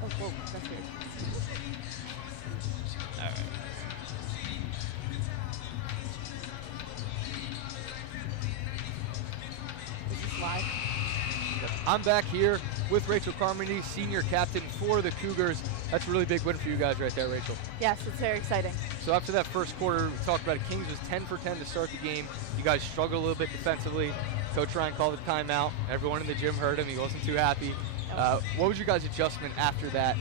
Oh, whoa, that's weird. All right. Is this live? Yep. I'm back here with Rachel Carmody, senior captain for the Cougars. That's a really big win for you guys right there, Rachel. Yes, it's very exciting. So after that first quarter, we talked about it. Kings was 10 for 10 to start the game. You guys struggled a little bit defensively. Coach Ryan called a timeout. Everyone in the gym heard him. He wasn't too happy. What was your guys' adjustment after that?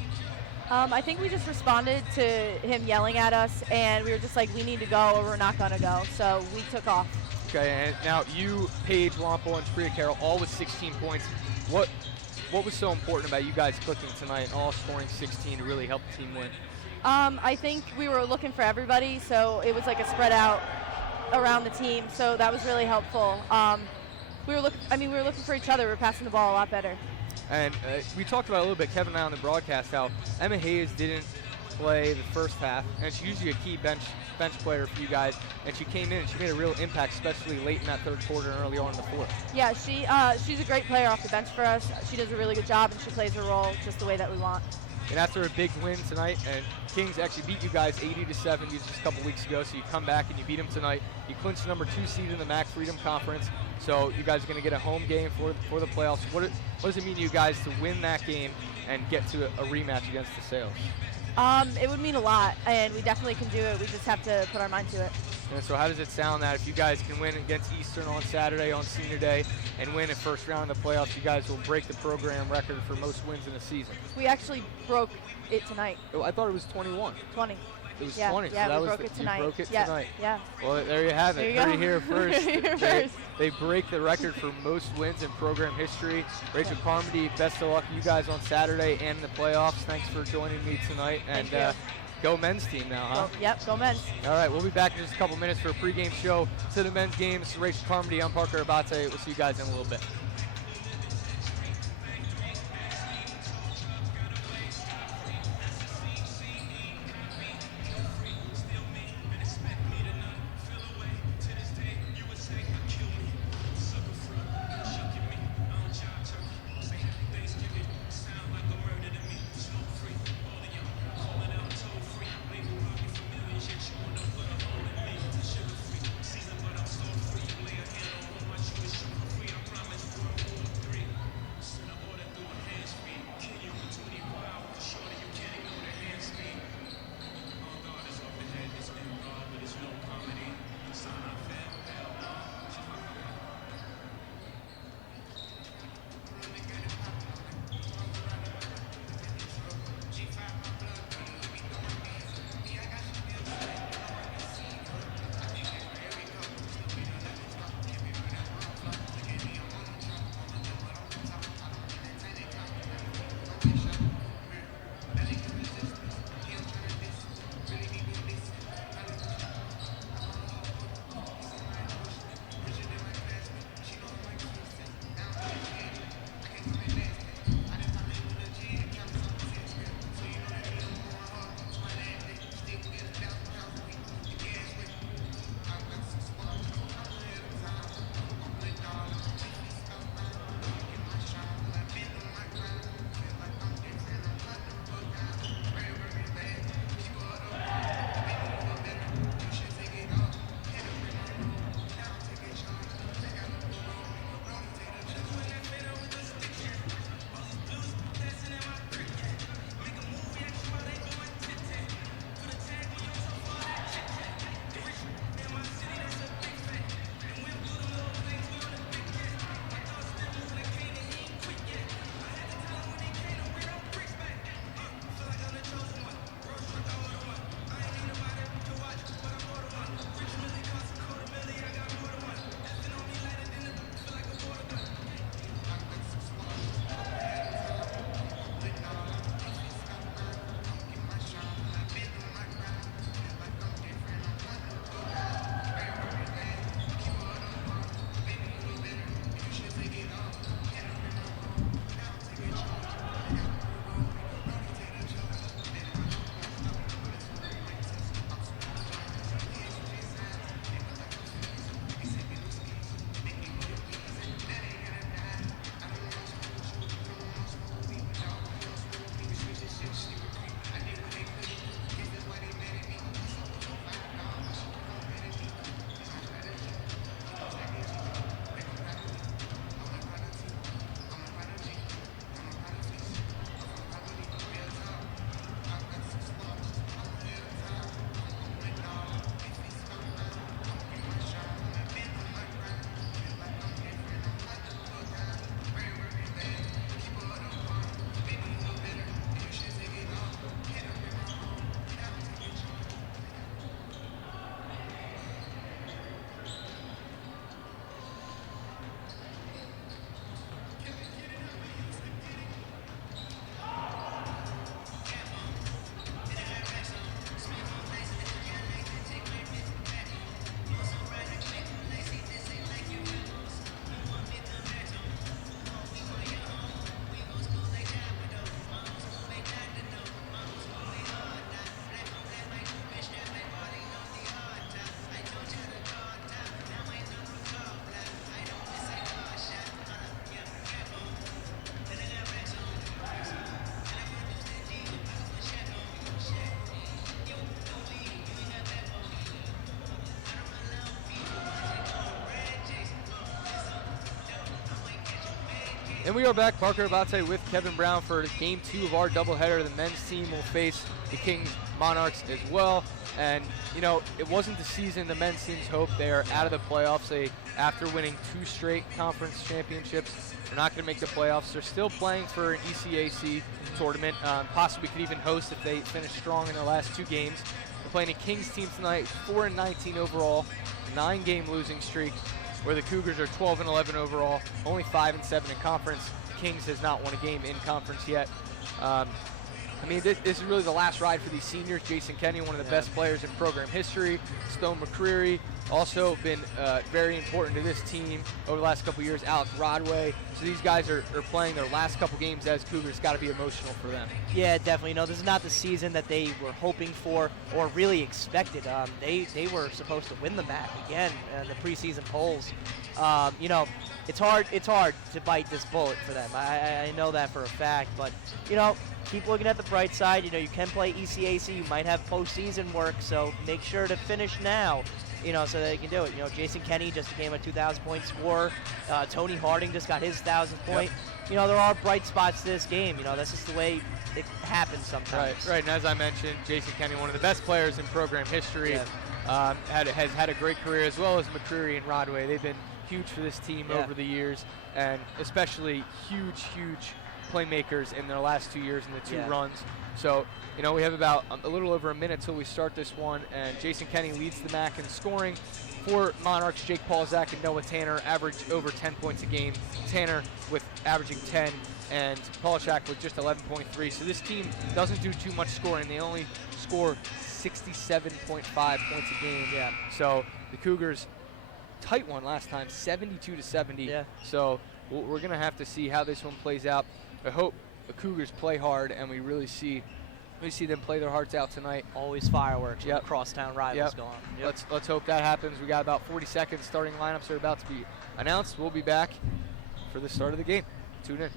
I think we just responded to him yelling at us, and we were just like, we need to go or we're not going to go. So we took off. Okay, and now you, Paige, Wampo, and Priya Carroll, all with 16 points. What was so important about you guys clicking tonight and all scoring 16 to really help the team win? I think we were looking for everybody, so it was like a spread out around the team. So that was really helpful. We were looking for each other. We were passing the ball a lot better. And we talked about a little bit, Kevin and I on the broadcast, how Emma Hayes didn't play the first half, and she's usually a key bench player for you guys, and she came in and she made a real impact, especially late in that third quarter and early on in the fourth. Yeah, she's a great player off the bench for us. She does a really good job, and she plays her role just the way that we want. And after a big win tonight, and Kings actually beat you guys 80-70 just a couple weeks ago, so you come back and you beat them tonight. You clinch the number 2 seed in the MAC Freedom Conference, so you guys are going to get a home game for the playoffs. What does it mean to you guys to win that game and get to a rematch against the Sales? It would mean a lot, and we definitely can do it. We just have to put our mind to it. And so how does it sound that if you guys can win against Eastern on Saturday on Senior Day and win a first round of the playoffs, you guys will break the program record for most wins in a season? We actually broke it tonight. Oh, I thought it was 21. 20. It was Yeah, 20. yeah, so that we was broke it tonight. You broke it Yeah, tonight. yeah. Well, there you have it. There you Heard it here first. Heard it here first. They break the record for most wins in program history. Rachel Carmody, best of luck to you guys on Saturday and in the playoffs. Thanks for joining me tonight. Thank And you. go men's team now, huh? Yep, go men's. All right, we'll be back in just a couple minutes for a pregame show to the men's games. Rachel Carmody, I'm Parker Abate. We'll see you guys in a little bit. And we are back, Parker Abate with Kevin Brown for Game 2 of our doubleheader. The men's team will face the Kings Monarchs as well. And, you know, it wasn't the season the men's team's hoped. They are out of the playoffs. After winning 2 straight conference championships, they're not going to make the playoffs. They're still playing for an ECAC tournament. Possibly could even host if they finish strong in their last 2 games. They're playing a Kings team tonight, 4-19 overall, 9-game losing streak, where the Cougars are 12-11 overall, only 5-7 in conference. Kings has not won a game in conference yet. I mean, this is really the last ride for these seniors. Jason Kenny, one of the best players in program history. Stone McCreary, also been very important to this team over the last couple years. Alec Rodway. So these guys are playing their last couple games as Cougars. Got to be emotional for them. Yeah, definitely. No, this is not the season that they were hoping for or really expected. They were supposed to win the MAC again in the preseason polls. You know, it's hard to bite this bullet for them. I know that for a fact. But, you know, keep looking at the bright side. You know, you can play ECAC. You might have postseason work, so make sure to finish now, you know, so that they can do it. You know, Jason Kenny just became a 2,000-point scorer. Tony Harding just got his 1,000th point. Yep. You know, there are bright spots to this game. You know, that's just the way it happens sometimes. Right. And as I mentioned, Jason Kenny, one of the best players in program history, has had a great career, as well as McCreary and Rodway. They've been huge for this team over the years, and especially huge playmakers in their last 2 years in the 2 runs. So, you know, we have about a little over a minute till we start this one, and Jason Kenny leads the MAC in scoring. For Monarchs, Jake Paulzak and Noah Tanner average over 10 points a game. Tanner with averaging 10, and Paulzak with just 11.3. So this team doesn't do too much scoring. They only score 67.5 points a game. Yeah. So the Cougars, tight one last time, 72-70. Yeah. So we're going to have to see how this one plays out. I hope the Cougars play hard and we really see them play their hearts out tonight. Always fireworks with crosstown rivals going. Let's hope that happens. We got about 40 seconds. Starting lineups are about to be announced. We'll be back for the start of the game. Tune in.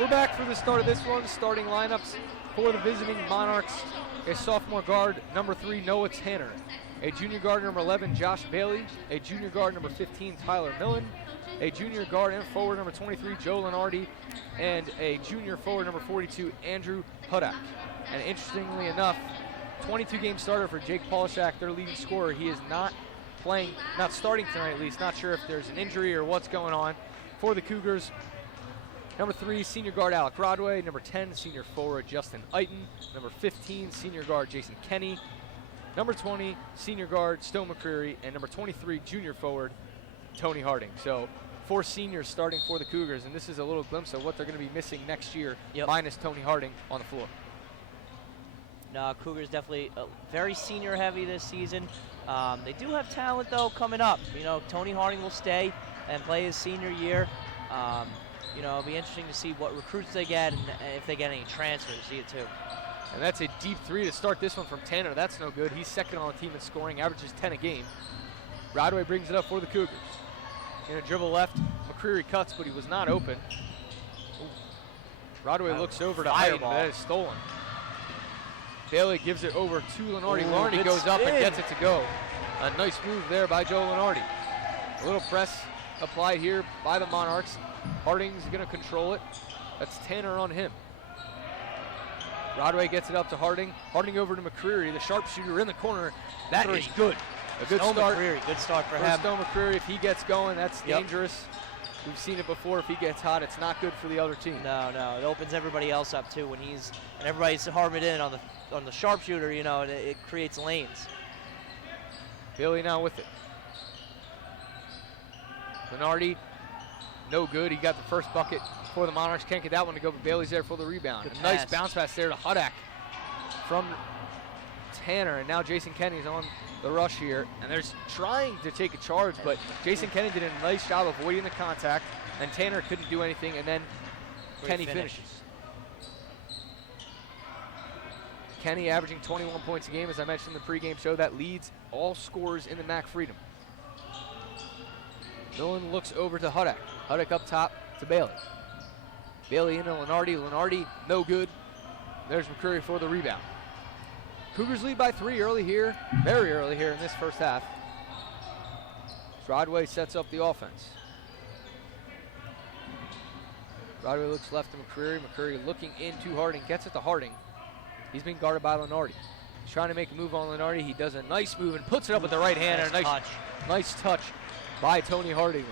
We're back for the start of this one. Starting lineups for the visiting Monarchs: a sophomore guard, number 3, Noah Tanner; a junior guard, number 11, Josh Bailey; a junior guard, number 15, Tyler Millen; a junior guard and forward, number 23, Joe Lenardi; and a junior forward, number 42, Andrew Hudak. And interestingly enough, 22-game starter for Jake Paulzak, their leading scorer. He is not starting tonight at least. Not sure if there's an injury or what's going on for the Cougars. Number 3, senior guard Alec Rodway. Number 10, senior forward Justin Eiton. Number 15, senior guard Jason Kenny. Number 20, senior guard Stone McCreary. And number 23, junior forward Tony Harding. So 4 seniors starting for the Cougars, and this is a little glimpse of what they're going to be missing next year, minus Tony Harding on the floor. No, Cougars definitely very senior heavy this season. They do have talent though coming up. You know, Tony Harding will stay and play his senior year. You know, it'll be interesting to see what recruits they get and if they get any transfers, see it too. And that's a deep 3 to start this one from Tanner. That's no good. He's second on the team in scoring, averages 10 a game. Broadway brings it up for the Cougars. Gonna dribble left. McCreary cuts, but he was not open. Broadway looks over to Item, but that is stolen. Bailey gives it over to Lenardi. Lenardi goes up and gets it to go. A nice move there by Joe Lenardi. A little press applied here by the Monarchs. Harding's gonna control it. That's Tanner on him. Broadway gets it up to Harding. Harding over to McCreary, the sharpshooter in the corner. That is good. A good start. McCreary, good start for him. Stone McCreary, if he gets going, that's dangerous. We've seen it before. If he gets hot, it's not good for the other team. No, it opens everybody else up too when and everybody's harming in on the sharpshooter. You know, it creates lanes. Bailey now with it. Lenardi, no good. He got the first bucket for the Monarchs. Can't get that one to go, but Bailey's there for the rebound. A nice bounce pass there to Hudak from Tanner, and now Jason Kenny's on the rush here, and they're trying to take a charge, but Jason Kenny did a nice job avoiding the contact, and Tanner couldn't do anything, and then Kenny finishes. Kenny averaging 21 points a game, as I mentioned in the pregame show. That leads all scorers in the MAC Freedom. Millen looks over to Hudak. Hudak up top to Bailey. Bailey into Lenardi. Lenardi, no good. There's McCreary for the rebound. Cougars lead by 3 early here, very early here in this first half. Broadway sets up the offense. Broadway looks left to McCreary. McCreary looking into Harding, gets it to Harding. He's being guarded by Lenardi. He's trying to make a move on Lenardi. He does a nice move and puts it up with the right hand. And a nice touch by Tony Harding.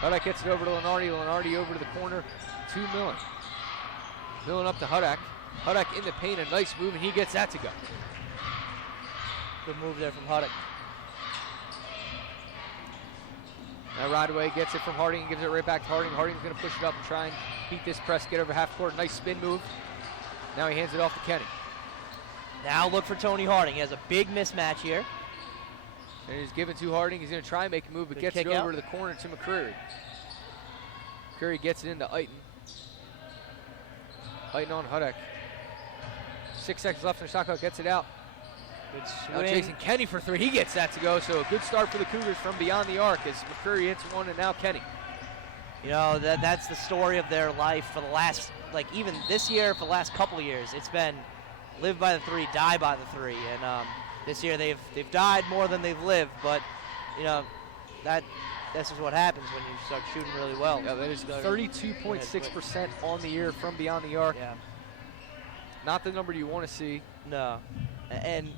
Hudak gets it over to Lenardi. Lenardi over to the corner to Millen. Millen up to Hudak. Hudak in the paint, a nice move, and he gets that to go. Good move there from Hudak. Now Rodway gets it from Harding and gives it right back to Harding. Harding's going to push it up and try and beat this press, get over half court. Nice spin move. Now he hands it off to Kenny. Now look for Tony Harding. He has a big mismatch here. And he's given to Harding. He's going to try and make a move, but gets it over to the corner to McCreary. McCreary gets it into Aiton. Aiton on Hudak. 6 seconds left in the shot clock, gets it out. Good now swing. Jason Kenny for 3, he gets that to go. So a good start for the Cougars from beyond the arc as McCreary hits one and now Kenny. You know, that's the story of their life for the last, like even this year, for the last couple of years. It's been live by the 3, die by the 3. And this year they've died more than they've lived, but you know, this is what happens when you start shooting really well. Yeah, that is 32.6% on the year from beyond the arc. Yeah. Not the number you want to see. No. And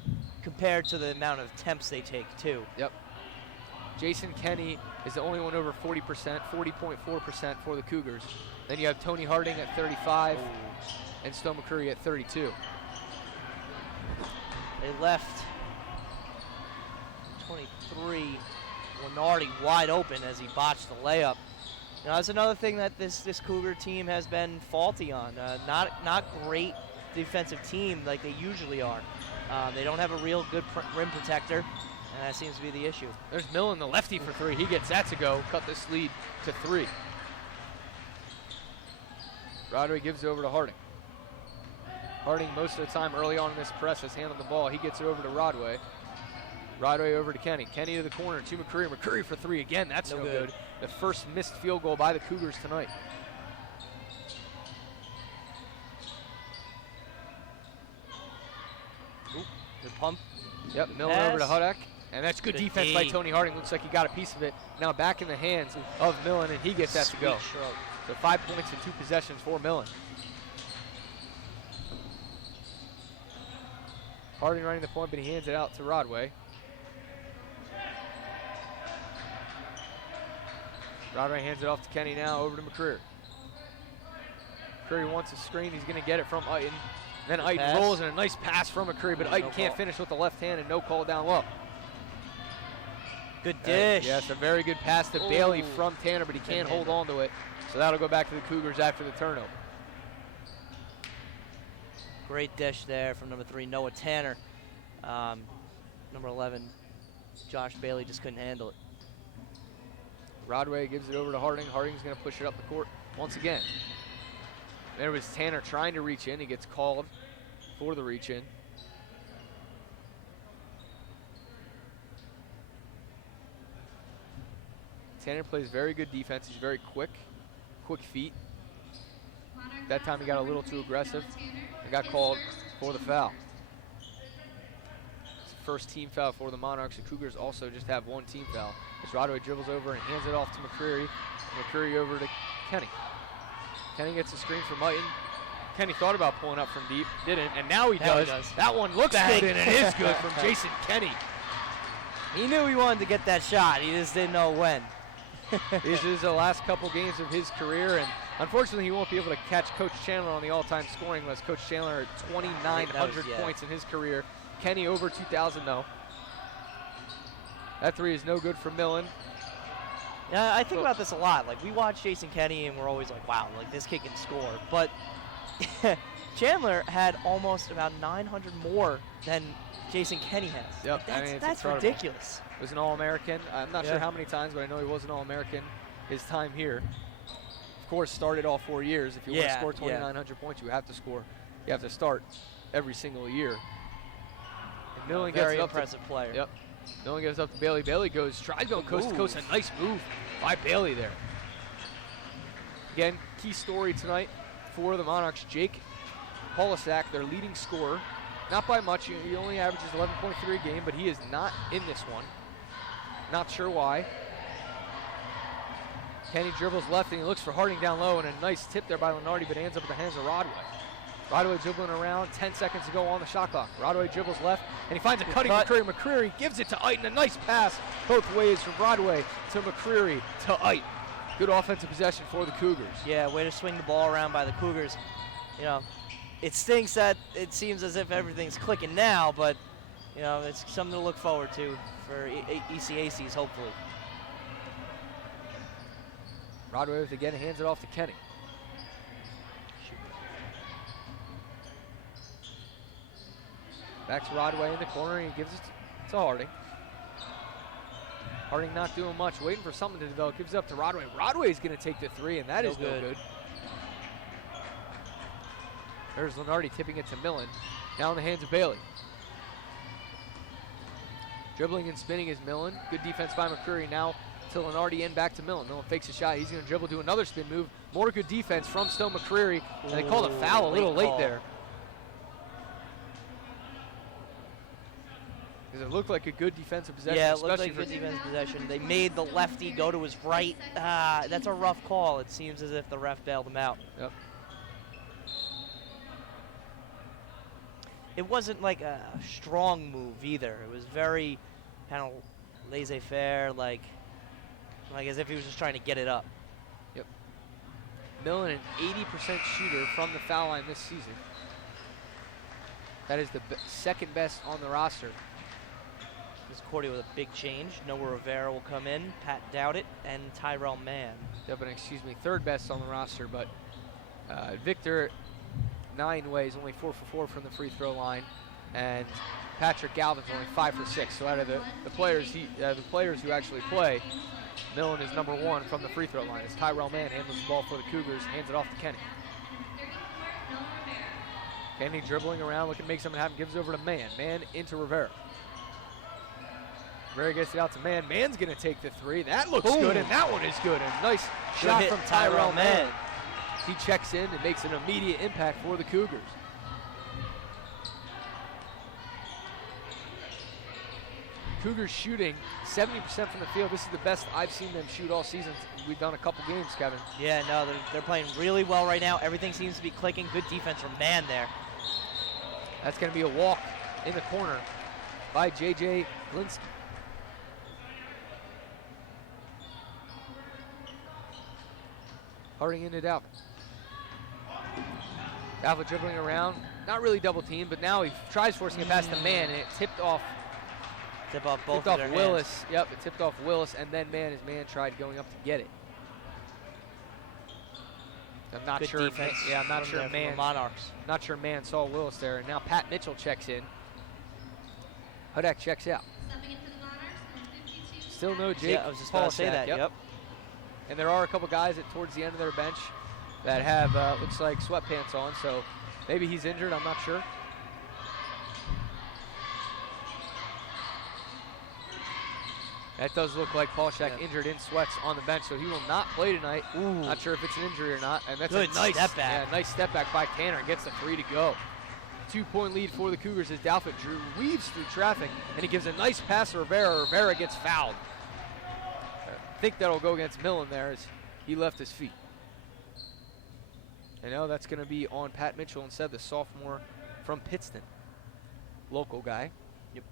compared to the amount of attempts they take, too. Yep. Jason Kenny is the only one over 40%, 40.4% for the Cougars. Then you have Tony Harding at 35 and Stone McCreary at 32. They left 23. Lenardi wide open as he botched the layup. Now, that's another thing that this Cougar team has been faulty on. Not great defensive team like they usually are. They don't have a real good rim protector, and that seems to be the issue. There's Millen, the lefty for 3. He gets that to go. Cut this lead to 3. Rodway gives it over to Harding. Harding, most of the time early on in this press, has handled the ball. He gets it over to Rodway. Rodway over to Kenny. Kenny to the corner to McCreary. McCreary for 3 again. That's no good. The first missed field goal by the Cougars tonight. Good pump. Yep, Millen over to Hudak. And that's good defense by Tony Harding. Looks like he got a piece of it. Now back in the hands of Millen, and he gets that to go. So 5 points in 2 possessions for Millen. Harding running the point, but he hands it out to Rodway. Rodway hands it off to Kenny now, over to McCreary. McCreary wants a screen. He's going to get it from Aiton. Then Aiton rolls, and a nice pass from McCreary, but Aiton can't finish with the left hand, and no call down low. Good dish. Yes, a very good pass to Bailey from Tanner, but he can't hold on to it. So that'll go back to the Cougars after the turnover. Great dish there from number 3, Noah Tanner. Number 11, Josh Bailey just couldn't handle it. Rodway gives it over to Harding. Harding's going to push it up the court once again. There was Tanner trying to reach in. He gets called for the reach in. Tanner plays very good defense. He's very quick feet. That time he got a little too aggressive and got called for the foul. It's the first team foul for the Monarchs. The Cougars also just have one team foul. As Rodway dribbles over and hands it off to McCreary. And McCreary over to Kenny. Kenny gets a screen from Maiton. Kenny thought about pulling up from deep, didn't, and now he does. That one looks good, and it is good from Jason Kenny. He knew he wanted to get that shot. He just didn't know when. This is the last couple games of his career, and unfortunately he won't be able to catch Coach Chandler on the all-time scoring list. Coach Chandler at 2,900 points in his career. Kenny over 2,000 though. That three is no good for Millen. Yeah, I think about this a lot. Like, we watch Jason Kenny and we're always like, wow, like this kid can score. But Chandler had almost about 900 more than Jason Kenny has. Yep, That's ridiculous. Was an All-American. I'm not sure how many times, but I know he was an All-American his time here. Of course, started all 4 years. If you want to score 2,900 points, you have to score. You have to start every single year. And Millen gets it up. Very impressive player. Yep. Millen gives up to Bailey. Bailey tries going coast to coast. A nice move by Bailey there. Again, key story tonight for the Monarchs. Jake Holasak, their leading scorer. Not by much. He only averages 11.3 a game, but he is not in this one. Not sure why. Kenny dribbles left and he looks for Harding down low, and a nice tip there by Lenardi, but ends up at the hands of Rodway. Rodway dribbling around, 10 seconds to go on the shot clock. Rodway dribbles left, and he finds a cutting McCreary. McCreary gives it to Eiton. A nice pass both ways from Rodway to McCreary to Eiton. Good offensive possession for the Cougars. Yeah, way to swing the ball around by the Cougars. You know, it stinks that it seems as if everything's clicking now, but, you know, it's something to look forward to for ECACs, hopefully. Rodway again hands it off to Kenny. Back to Rodway in the corner, and he gives it to Harding. Harding not doing much, waiting for something to develop. Gives it up to Rodway. Rodway's going to take the three, and that is no good. There's Lenardi tipping it to Millen. Now in the hands of Bailey. Dribbling and spinning is Millen. Good defense by McCreary. Now to Lenardi and back to Millen. Millen fakes a shot. He's going to dribble, do another spin move. More good defense from Stone McCreary. And they called a foul a little late there. Because it looked like a good defensive possession. Yeah, it looked like a good defensive possession. They made the lefty go to his right. That's a rough call. It seems as if the ref bailed him out. Yep. It wasn't like a strong move either. It was very kind of laissez-faire, like as if he was just trying to get it up. Yep. Millen, an 80% shooter from the foul line this season. That is the second best on the roster. Misericordia with a big change. Noah Rivera will come in, Pat Dowdett, and Tyrell Mann. Yep, and third best on the roster, but Victor 9 ways, only 4 for 4 from the free throw line, and Patrick Galvin's only 5 for 6. So out of the players who actually play, Millen is number 1 from the free throw line. As Tyrell Mann handles the ball for the Cougars, hands it off to Kenny. Kenny dribbling around, looking to make something happen, gives it over to Mann. Mann into Rivera. Rivera gets it out to Mann. Mann's going to take the three. That looks good, and that one is good. A nice shot from Tyrell Mann. He checks in and makes an immediate impact for the Cougars. Cougars shooting 70% from the field. This is the best I've seen them shoot all season. We've done a couple games, Kevin. Yeah, no, they're playing really well right now. Everything seems to be clicking. Good defense from Mann there. That's going to be a walk in the corner by J.J. Glinsky. Harding into Dalvin. Dalvin dribbling around. Not really double teamed, but now he tries forcing it past the man, and it tipped off Tip off both Tipped of off their Willis. hands. Yep, it tipped off Willis, and then his man tried going up to get it. I'm not Good sure. defense I'm not from sure there from the man. Monarchs. Not sure man saw Willis there, and now Pat Mitchell checks in. Hudak checks out. Still no Jake. Yeah, I was just about to say Polishak, that. Yep. And there are a couple guys at towards the end of their bench that have looks like sweatpants on, so maybe he's injured. I'm not sure. That does look like Polishak injured in sweats on the bench, so he will not play tonight. Ooh. Not sure if it's an injury or not. And that's Good a nice step back. Yeah, nice step back by Tanner. Gets the 3 to go. 2-point lead for the Cougars as Dalfit Drew weaves through traffic, and he gives a nice pass to Rivera. Rivera gets fouled. I think that'll go against Millen there as he left his feet. And now that's going to be on Pat Mitchell instead, the sophomore from Pittston. Local guy. Yep.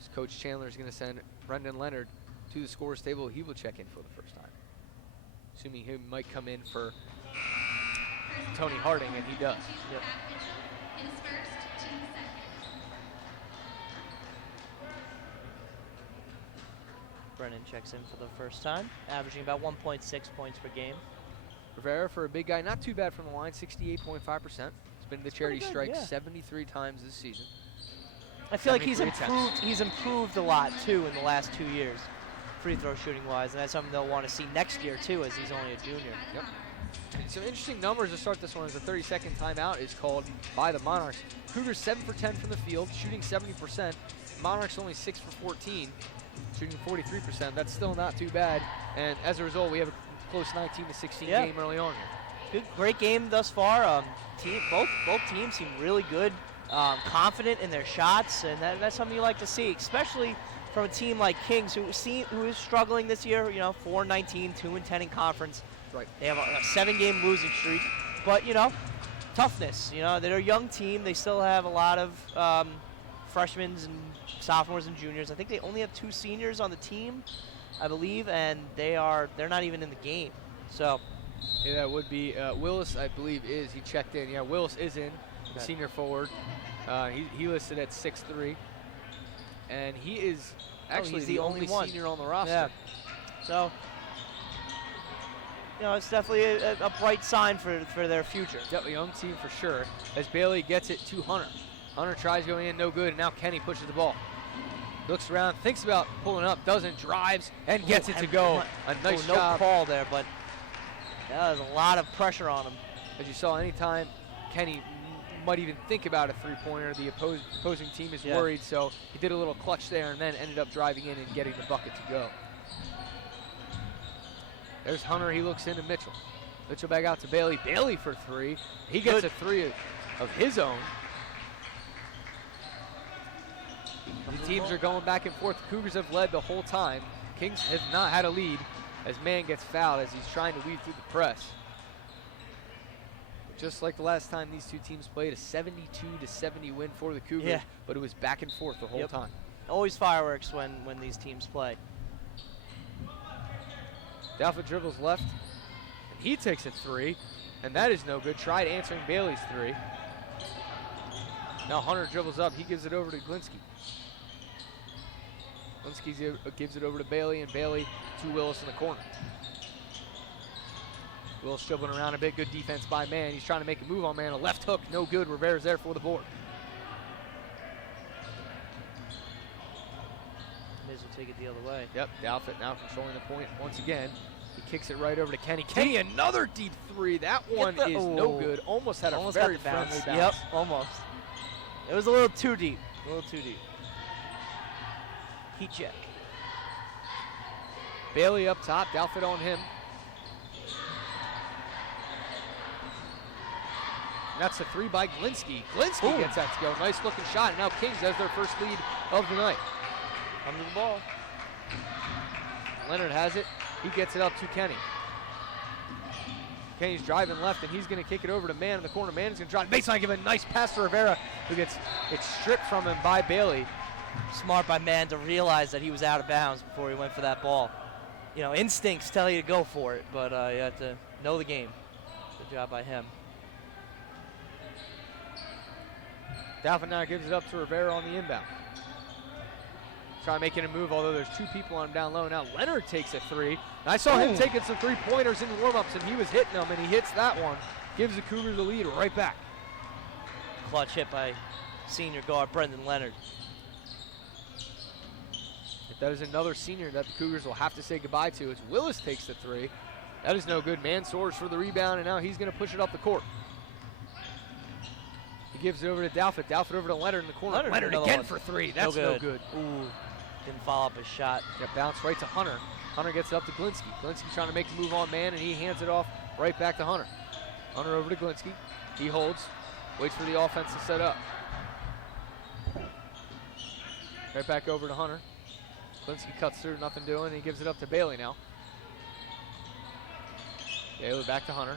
As Coach Chandler is going to send Brendan Leonard to the scorer's table. He will check in for the first time. Assuming he might come in for Tony Harding, and he does. Yep. Brennan checks in for the first time, averaging about 1.6 points per game. Rivera, for a big guy, not too bad from the line, 68.5%. He's been to the charity good, strike yeah. 73 times this season. I feel like he's 73 improved. attempts. He's improved a lot too in the last 2 years, free throw shooting wise, and that's something they'll want to see next year too, as he's only a junior. Yep. Some interesting numbers to start this one as the 30-second timeout is called by the Monarchs. Cougars 7 for 10 from the field, shooting 70%. Monarchs only 6 for 14, shooting 43%. That's still not too bad. And as a result, we have a close 19-16 game early on here. Great game thus far. Both teams seem really good, confident in their shots, and that's something you like to see, especially from a team like Kings, who is struggling this year. 4-19, 2-10 in conference. Right. They have a 7-game losing streak, but toughness. They're a young team. They still have a lot of freshmen and sophomores and juniors. I think they only have 2 seniors on the team, I believe, and they're not even in the game. So. Yeah, that would be Willis, I believe, he checked in. Yeah, Willis is in, the senior forward. He listed at 6'3", and he is actually he's the only one senior on the roster. Yeah. So, it's definitely a bright sign for their future. Yep, a young team for sure. As Bailey gets it to Hunter. Hunter tries going in, no good, and now Kenny pushes the ball. Looks around, thinks about pulling up, doesn't, drives, and gets it to go. A nice job. No call there, but there's a lot of pressure on him. As you saw, anytime Kenny might even think about a three-pointer, the opposing team is worried, so he did a little clutch there and then ended up driving in and getting the bucket to go. There's Hunter, he looks into Mitchell. Mitchell back out to Bailey. Bailey for 3. He gets a 3 of his own. The teams are going back and forth. The Cougars have led the whole time. Kings have not had a lead as Mann gets fouled as he's trying to weave through the press. Just like the last time these two teams played, a 72-70 win for the Cougars, but it was back and forth the whole time. Always fireworks when these teams play. Dalfit dribbles left, and he takes a 3, and that is no good. Tried answering Bailey's 3. Now Hunter dribbles up. He gives it over to Glinsky. Glinsky gives it over to Bailey, and Bailey to Willis in the corner. Willis dribbling around a bit. Good defense by Mann. He's trying to make a move on Mann. A left hook, no good. Rivera's there for the board. Miz will take it the other way. Yep, Dalfit now controlling the point once again. He kicks it right over to Kenny. Kenny, another deep 3. That one is no good. Almost had a very friendly bounce. Yep, almost. It was a little too deep. A little too deep. Heat check. Bailey up top. Dalfit on him. And that's a 3 by Glinsky. Glinsky gets that to go. Nice looking shot. And now Kings has their first lead of the night. Under the ball. Leonard has it. He gets it up to Kenny. Kenny's driving left, and he's going to kick it over to Mann in the corner. Mann is going to drive baseline, give a nice pass to Rivera, who gets it stripped from him by Bailey. Smart by Mann to realize that he was out of bounds before he went for that ball. Instincts tell you to go for it, but you have to know the game. Good job by him. Dalvin now gives it up to Rivera on the inbound. Try making a move, although there's 2 people on him down low. Now Leonard takes a 3. And I saw him taking some 3-pointers in warm-ups, and he was hitting them, and he hits that one. Gives the Cougars the lead right back. Clutch hit by senior guard Brendan Leonard. If that is another senior that the Cougars will have to say goodbye to, as Willis takes the 3. That is no good. Man soars for the rebound, and now he's going to push it up the court. He gives it over to Dalford. Dalford over to Leonard in the corner. Leonard again for 3. That's no good. Ooh, didn't follow up his shot. Got bounced right to Hunter. Hunter gets it up to Glinsky. Glinsky trying to make the move on man, and he hands it off right back to Hunter. Hunter over to Glinsky. He holds, waits for the offense to set up. Right back over to Hunter. Glinsky cuts through, nothing doing. He gives it up to Bailey now. Bailey back to Hunter.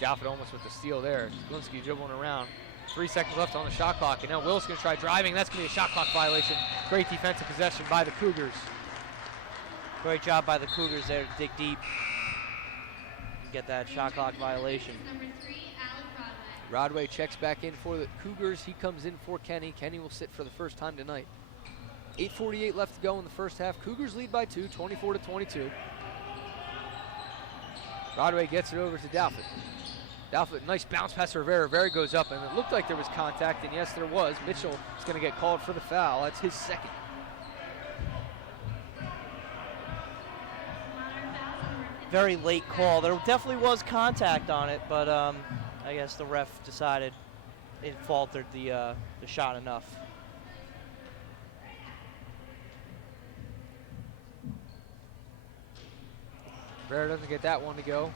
Dalford almost with the steal there. Glinsky dribbling around. 3 seconds left on the shot clock, and now Willis going to try driving. That's going to be a shot clock violation. Great defensive possession by the Cougars. Great job by the Cougars there to dig deep. Get that shot clock violation. Rodway checks back in for the Cougars. He comes in for Kenny. Kenny will sit for the first time tonight. 8:48 left to go in the first half. Cougars lead by 2, 24-22. Rodway gets it over to Dalford. Dalford, nice bounce pass to Rivera. Rivera goes up, and it looked like there was contact, and yes, there was. Mitchell is going to get called for the foul. That's his second. Very late call. There definitely was contact on it, but I guess the ref decided it faltered the shot enough. Rivera doesn't get that one to go.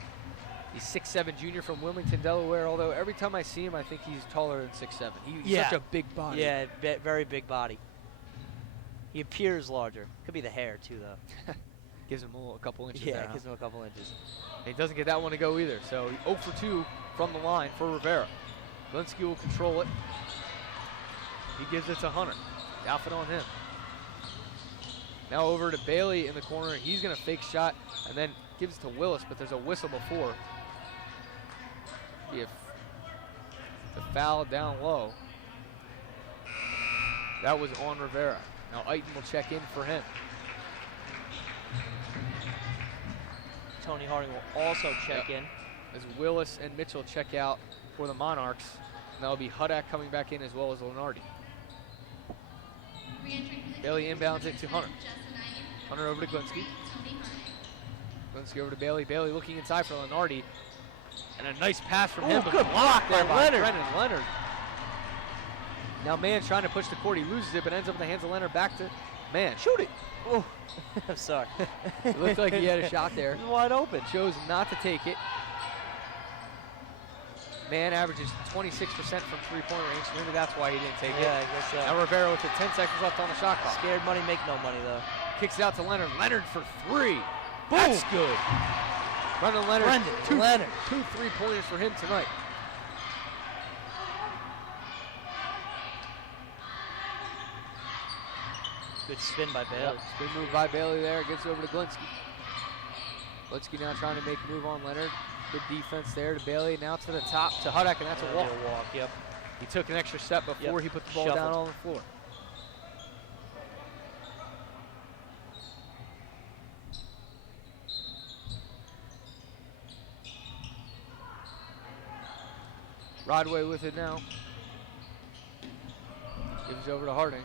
He's 6'7" junior from Wilmington, Delaware, although every time I see him, I think he's taller than 6'7". He's such a big body. Yeah, very big body. He appears larger. Could be the hair, too, though. Gives him a couple inches Yeah, there, huh? gives him a couple inches. And he doesn't get that one to go either, so 0 for 2 from the line for Rivera. Glinsky will control it. He gives it to Hunter. Dalford on him. Now over to Bailey in the corner. He's going to fake shot and then gives it to Willis, but there's a whistle before. If the foul down low. That was on Rivera. Now Eiton will check in for him. Tony Harding will also check in. As Willis and Mitchell check out for the Monarchs. And that'll be Hudak coming back in as well as Lenardi. Bailey inbounds it to Hunter. Hunter over to Glinsky. Glinsky over to Bailey. Bailey looking inside for Lenardi. And a nice pass from him. Good block there by by Leonard. Brennan Leonard. Now Mann trying to push the court. He loses it, but ends up in the hands of Leonard. Back to Mann. Shoot it. Oh, I'm sorry. It looked like he had a shot there. It was wide open. Chose not to take it. Mann averages 26% from three-point range. Maybe that's why he didn't take it. Yeah, I guess so. Now Rivera with it. 10 seconds left on the shot clock. Scared money, make no money, though. Kicks it out to Leonard. Leonard for 3. That's good. Brendan Leonard. Two three-pointers for him tonight. Good spin by Bailey. Yep. Spin move by Bailey there. Gets over to Glinsky. Glinsky now trying to make a move on Leonard. Good defense there to Bailey. Now to the top to Hudak, and that's a walk. Yep. He took an extra step before he put the ball down on the floor. Rodway with it now. Gives it over to Harding.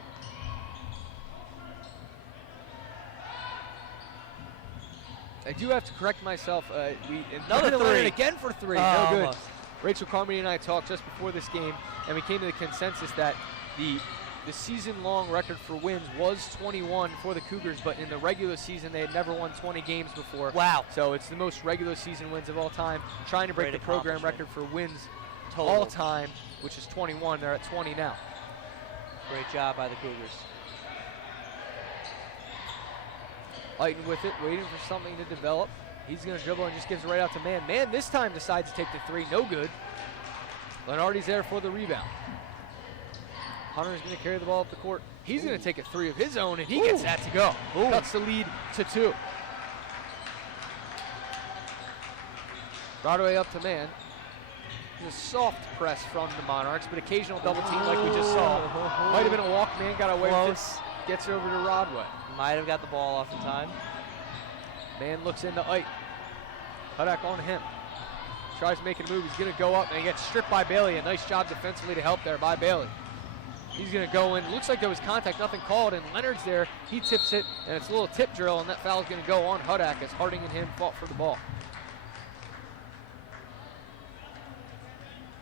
I do have to correct myself. Another three. Again for 3. No good. Rachel Carmody and I talked just before this game, and we came to the consensus that the season-long record for wins was 21 for the Cougars, but in the regular season they had never won 20 games before. Wow. So it's the most regular season wins of all time. Trying to break Great the program record for wins total all time, which is 21. They're at 20 now. Great job by the Cougars. Eiton with it, waiting for something to develop. He's going to dribble and just gives it right out to Mann. Mann this time decides to take the 3. No good. Lenardi's there for the rebound. Hunter's going to carry the ball up the court. He's going to take a 3 of his own, and he gets that to go. Cuts the lead to 2. Broadway up to Mann. The soft press from the Monarchs, but occasional double team like we just saw. Might have been a walk, man, got away with it. Gets over to Rodway. Might have got the ball off in time. Man looks into Ike. Hudak on him. Tries making a move. He's going to go up, and he gets stripped by Bailey. A nice job defensively to help there by Bailey. He's going to go in. Looks like there was contact, nothing called, and Leonard's there. He tips it, and it's a little tip drill, and that foul's going to go on Hudak as Harding and him fought for the ball.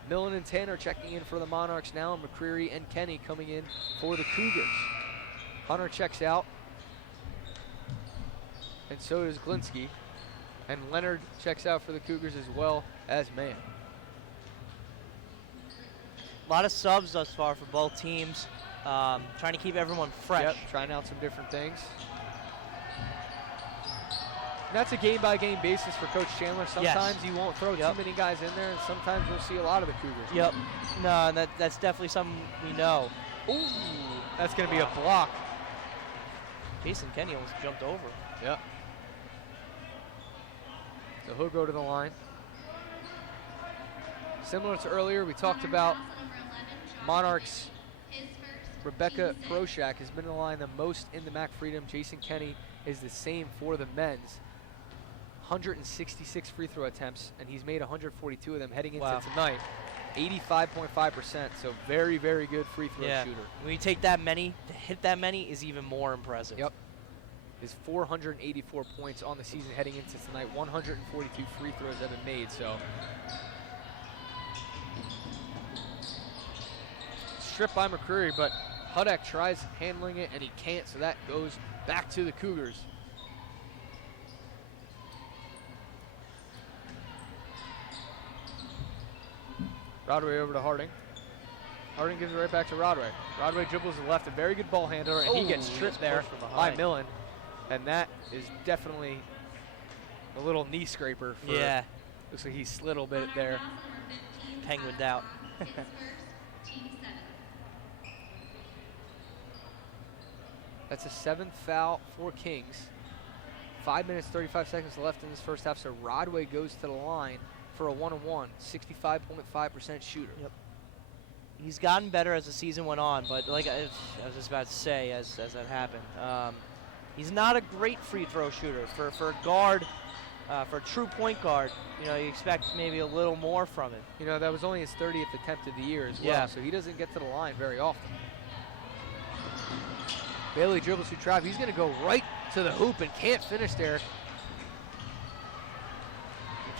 Millen and Tanner checking in for the Monarchs now, and McCreary and Kenny coming in for the Cougars. Hunter checks out, and so does Glinsky. And Leonard checks out for the Cougars as well as Mann. A lot of subs thus far for both teams. Trying to keep everyone fresh. Yep, trying out some different things. And that's a game-by-game basis for Coach Chandler. Sometimes he won't throw too many guys in there, and sometimes we'll see a lot of the Cougars. Yep. No, that's definitely something we know. Ooh, that's going to be a block. Jason Kenny almost jumped over. Yep. So he'll go to the line. Similar to earlier, we talked about Monarchs. Rebecca Proshak has been in the line the most in the MAC Freedom. Jason Kenny is the same for the men's. 166 free throw attempts, and he's made 142 of them heading into tonight. 85.5%, so very, very good free throw shooter. When you take that many, to hit that many is even more impressive. Yep. His 484 points on the season heading into tonight. 142 free throws have been made, so. Stripped by McCreary, but Hudak tries handling it, and he can't, so that goes back to the Cougars. Rodway over to Harding. Harding gives it right back to Rodway. Rodway dribbles to the left, a very good ball handler, and he gets stripped there by Millen. And that is definitely a little knee scraper. Looks like he slid a little bit there. Penguined out. That's a 7th foul for Kings. 5 minutes, 35 seconds left in this first half, so Rodway goes to the line for a 1-on-1, 65.5% shooter. Yep. He's gotten better as the season went on, but like I was just about to say as that happened, he's not a great free throw shooter. For a guard, for a true point guard, you know, you expect maybe a little more from him. You know, that was only his 30th attempt of the year as well, so he doesn't get to the line very often. Bailey dribbles through traffic. He's going to go right to the hoop and can't finish there. And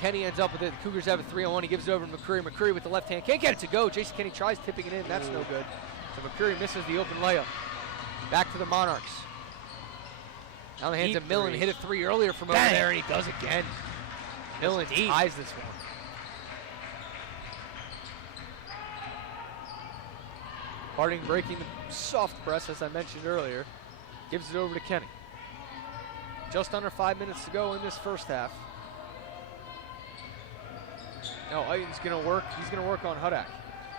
Kenny ends up with it. The Cougars have a 3-on-1. He gives it over to McCreary. McCreary with the left hand. Can't get it to go. Jason Kenny tries tipping it in. That's no good. So McCreary misses the open layup. Back to the Monarchs. Now the hands of Millen. Hit a 3 earlier from over there, and he does again. Millen ties this one. Harding breaking the soft press, as I mentioned earlier. Gives it over to Kenny. Just under 5 minutes to go in this first half. Now Aiton's going to work. He's going to work on Hudak.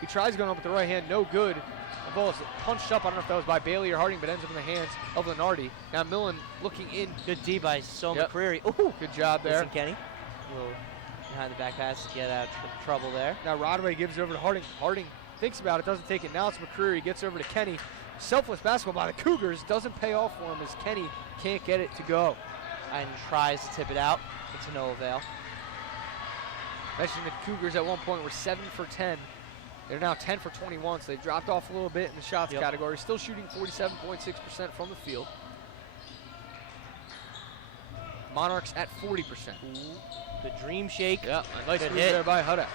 He tries going up with the right hand. No good. The ball is punched up. I don't know if that was by Bailey or Harding, but ends up in the hands of Lenardi. Now Millen looking in. Good D by McCreary. Ooh, good job there. Listen, Kenny. A little behind the back pass to get out of trouble there. Now Rodway gives it over to Harding. Harding thinks about it, doesn't take it. Now it's McCreary. Gets over to Kenny. Selfless basketball by the Cougars. Doesn't pay off for him as Kenny can't get it to go. And tries to tip it out. It's no avail. Mentioned the Cougars at one point were 7 for 10. They're now 10 for 21, so they dropped off a little bit in the shots category. Still shooting 47.6% from the field. Monarchs at 40%. Ooh, good dream shake. Yeah, a nice move there by Hudak.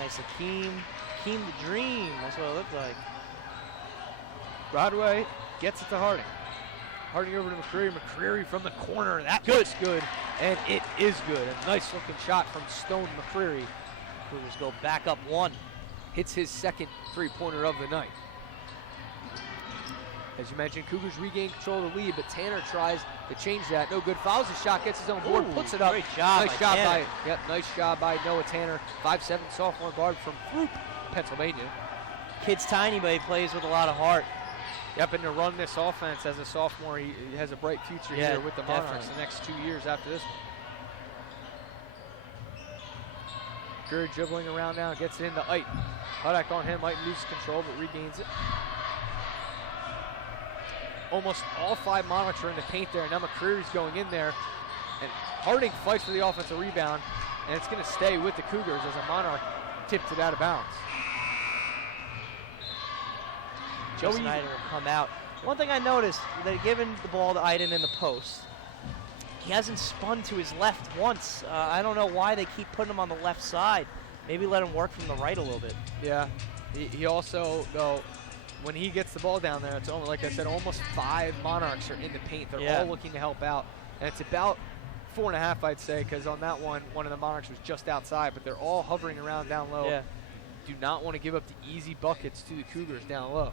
Nice Akeem. Akeem the dream. That's what it looked like. Rodway gets it to Harding. Harding over to McCreary. McCreary from the corner. That looks good, and it is good. A nice looking shot from Stone McCreary. Cougars go back up 1. Hits his second three-pointer of the night. As you mentioned, Cougars regain control of the lead, but Tanner tries to change that. No good. Fouls the shot, gets his own board, puts it up. Great job. Nice job by Noah Tanner. 5'7" sophomore guard from Throop, Pennsylvania. Kid's tiny, but he plays with a lot of heart. Yep, and to run this offense as a sophomore, he has a bright future here with the Monarchs the next 2 years after this one. McCreary dribbling around now, gets it into Ite. Hudak on him, Ite loses control but regains it. Almost all 5 Monarchs are in the paint there. Now McCreary's going in there, and Harding fights for the offensive rebound, and it's going to stay with the Cougars as a Monarch tipped it out of bounds. Joey Snyder will come out. One thing I noticed, they're giving the ball to Iden in the post. He hasn't spun to his left once. I don't know why they keep putting him on the left side. Maybe let him work from the right a little bit. Yeah, he also, though, when he gets the ball down there, it's only, like I said, almost 5 Monarchs are in the paint. They're all looking to help out. And it's about 4.5, I'd say, because on that one of the Monarchs was just outside, but they're all hovering around down low. Yeah. Do not want to give up the easy buckets to the Cougars down low.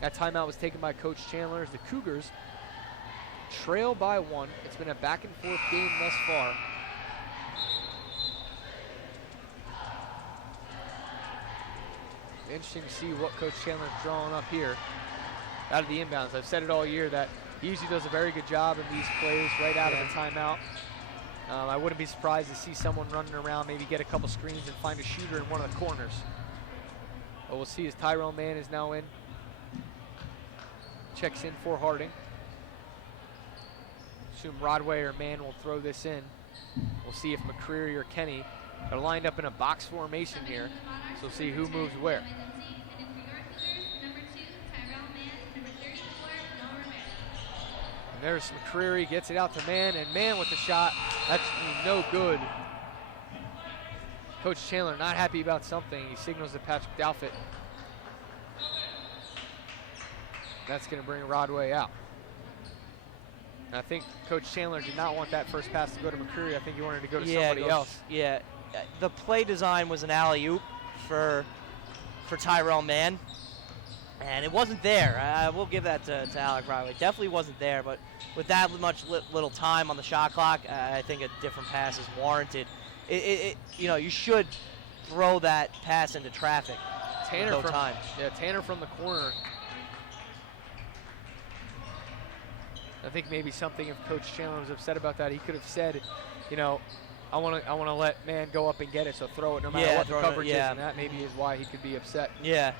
That timeout was taken by Coach Chandler as the Cougars trail by 1. It's been a back and forth game thus far. Interesting to see what Coach Chandler's drawing up here out of the inbounds. I've said it all year that he usually does a very good job in these plays right out of the timeout. I wouldn't be surprised to see someone running around, maybe get a couple screens and find a shooter in one of the corners. But we'll see as Tyrell Mann is now in. Checks in for Harding. Assume Rodway or Mann will throw this in. We'll see if McCreary or Kenny are lined up in a box formation here. So we'll see who moves where. And there's McCreary, gets it out to Mann, and Mann with the shot. That's no good. Coach Chandler not happy about something. He signals to Patrick Dalfit. That's going to bring Rodway out. And I think Coach Chandler did not want that first pass to go to McCreary. I think he wanted to go to somebody else. Yeah, the play design was an alley-oop for Tyrell Mann, and it wasn't there. I will give that to Alec Rodway. Definitely wasn't there, but with that much little time on the shot clock, I think a different pass is warranted. You should throw that pass into traffic. Tanner from the corner. I think maybe something, if Coach Chandler was upset about that, he could have said, I want to let Mann go up and get it, so throw it no matter what the coverage is, and that maybe is why he could be upset. Yeah.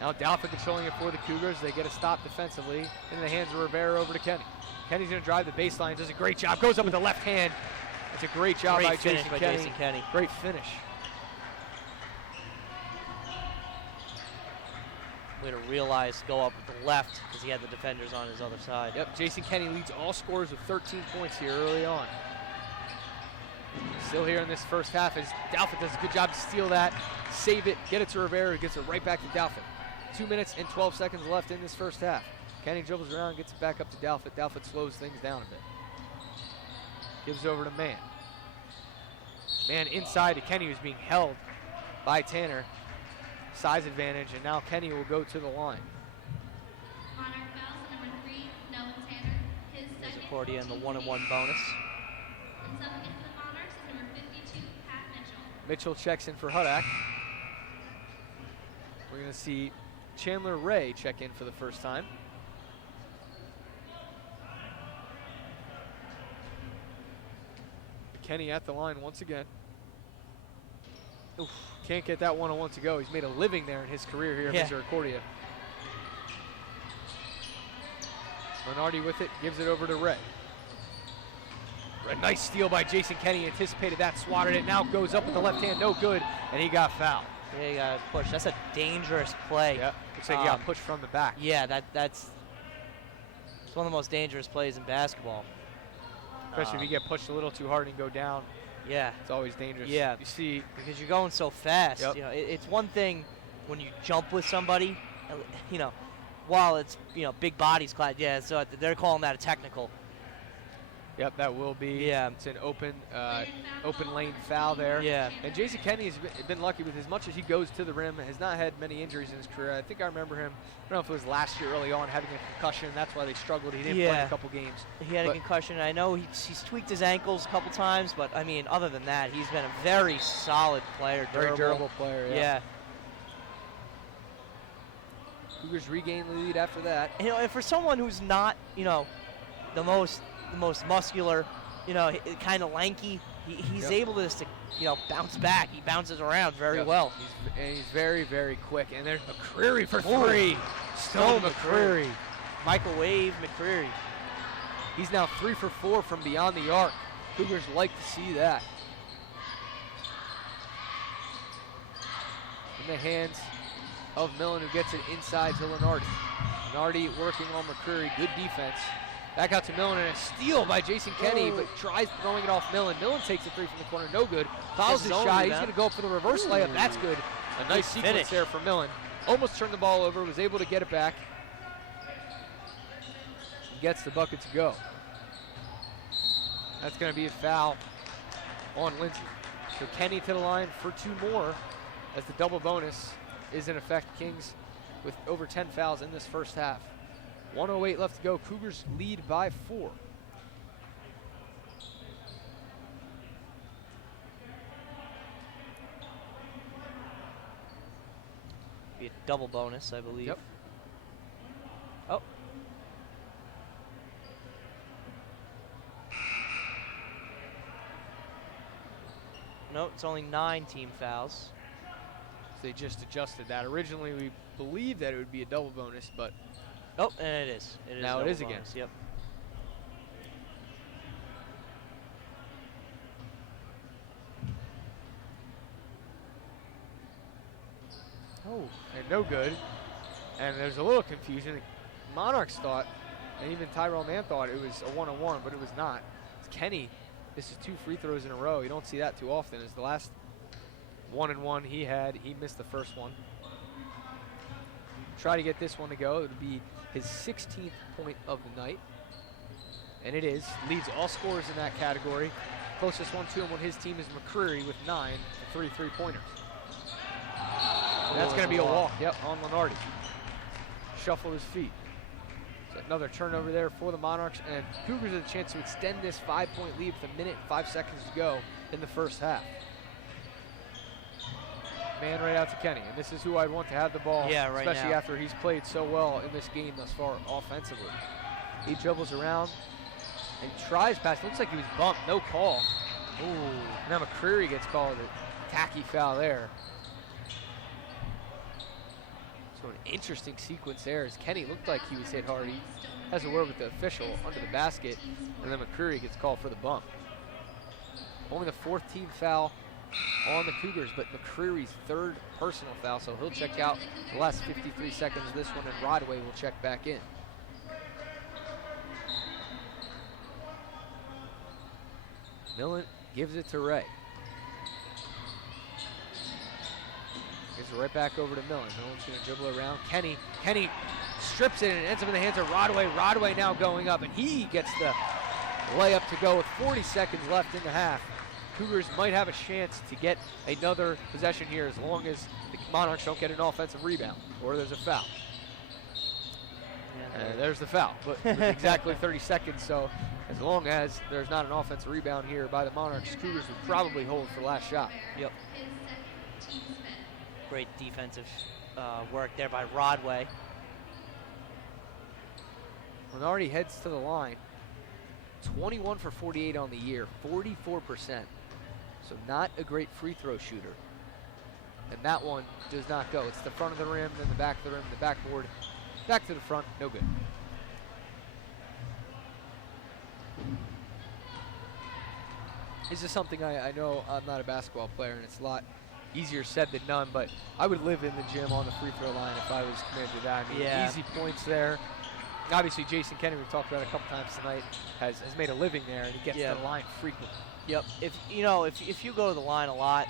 Now Dalford controlling it for the Cougars. They get a stop defensively into the hands of Rivera over to Kenny. Kenny's going to drive the baseline, does a great job, goes up with the left hand. It's a great job by Jason Kenny. Great finish. Way to realize go up with the left because he had the defenders on his other side. Yep, Jason Kenny leads all scorers with 13 points here early on. Still here in this first half as Dalford does a good job to steal that, save it, get it to Rivera, who gets it right back to Dalford. 2 minutes and 12 seconds left in this first half. Kenny dribbles around, gets it back up to Dalford. Dalford slows things down a bit. Gives over to Mann. Mann inside to Kenny, who's being held by Tanner. Size advantage, and now Kenny will go to the line. Monarch fouls number 3, Noah Tanner. His second. Misericordia in the 1-and-1 bonus. And subbing in for the Monarchs is number 52, Pat Mitchell. Mitchell checks in for Hudak. We're going to see Chandler Ray check in for the first time. Kenny at the line once again. Oof. Can't get that one-on-one to go. He's made a living there in his career here at Misericordia. Lenardi with it, gives it over to Ray. A nice steal by Jason Kenny, anticipated that, swatted it, now goes up with the left hand, no good, and he got fouled. Yeah, he got pushed. That's a dangerous play. Yeah, looks like he got pushed from the back. Yeah, it's one of the most dangerous plays in basketball. Especially if you get pushed a little too hard and go down. Yeah. It's always dangerous. Yeah. You see, because you're going so fast. Yep. It's one thing when you jump with somebody, while it's, big bodies clad. Yeah, so they're calling that a technical. Yep, that will be. Yeah. It's an open lane foul there. Yeah. And Jason Kenny has been lucky with as much as he goes to the rim, has not had many injuries in his career. I think I remember him, I don't know if it was last year early on, having a concussion. That's why they struggled. He didn't play in a couple games. He had a concussion. I know he's tweaked his ankles a couple times, but I mean, other than that, he's been a very solid player. Very durable player, yeah. Cougars regain the lead after that. And for someone who's not, the most muscular, kind of lanky, He's able to just, bounce back. He bounces around very well. He's very, very quick. And there's McCreary for three. Stone McCreary. Microwave McCreary. He's now 3 for 4 from beyond the arc. Cougars like to see that. In the hands of Millen, who gets it inside to Lenardi. Lenardi working on McCreary. Good defense. Back out to Millen, and a steal by Jason Kenny, but tries throwing it off Millen. Millen takes a 3 from the corner, no good. Fouls his shot. He's going to go up for the reverse layup. That's good. A nice sequence there for Millen. Almost turned the ball over, was able to get it back. Gets the bucket to go. That's going to be a foul on Lindsay. So Kenny to the line for 2 more as the double bonus is in effect. Kings with over 10 fouls in this first half. 1:08 left to go. Cougars lead by 4. Be a double bonus, I believe. Yep. Oh. No, it's only 9 team fouls. So they just adjusted that. Originally, we believed that it would be a double bonus, but Oh, and it is. It is now it double is again. bonus. Yep. Oh, and no good. And there's a little confusion. Monarchs thought, and even Tyrell Mann thought it was a 1-on-1, but it was not. It's Kenny. This is 2 free throws in a row. You don't see that too often. It's the last 1-and-1 he had. He missed the first one. Try to get this one to go. It would be his 16th point of the night. And it is. Leads all scorers in that category. Closest one to him on his team is McCreary with 9 and 3 3-pointers. That's going to be a walk, on Lenardi. Shuffle his feet. So another turnover there for the Monarchs, and Cougars have a chance to extend this 5-point lead with 1 minute and 5 seconds to go in the first half. Man right out to Kenny, and this is who I'd want to have the ball, especially after he's played so well in this game thus far offensively. He dribbles around and tries past. Looks like he was bumped, no call. Ooh, now McCreary gets called a tacky foul there. So an interesting sequence there as Kenny looked like he was hit hard. He has a word with the official under the basket, and then McCreary gets called for the bump. Only the 4th team foul on the Cougars, but McCreary's 3rd personal foul, so he'll check out the last 53 seconds of this one, and Rodway will check back in. Millen gives it to Ray. Gives it right back over to Millen. Millen's going to dribble around. Kenny strips it and ends up in the hands of Rodway. Rodway now going up, and he gets the layup to go with 40 seconds left in the half. Cougars might have a chance to get another possession here as long as the Monarchs don't get an offensive rebound or there's a foul. There's the foul, but with exactly 30 seconds, so as long as there's not an offensive rebound here by the Monarchs, Cougars would probably hold for last shot. Yep. Great defensive work there by Rodway. Lenardi heads to the line. 21 for 48 on the year, 44%. So not a great free throw shooter. And that one does not go. It's the front of the rim, then the back of the rim, the backboard, back to the front, no good. This is something I know I'm not a basketball player, and it's a lot easier said than done, but I would live in the gym on the free throw line if I was committed to that. I mean, easy points there. Obviously, Jason Kenny, we've talked about it a couple times tonight, has made a living there, and he gets to the line frequently. Yep. If you go to the line a lot,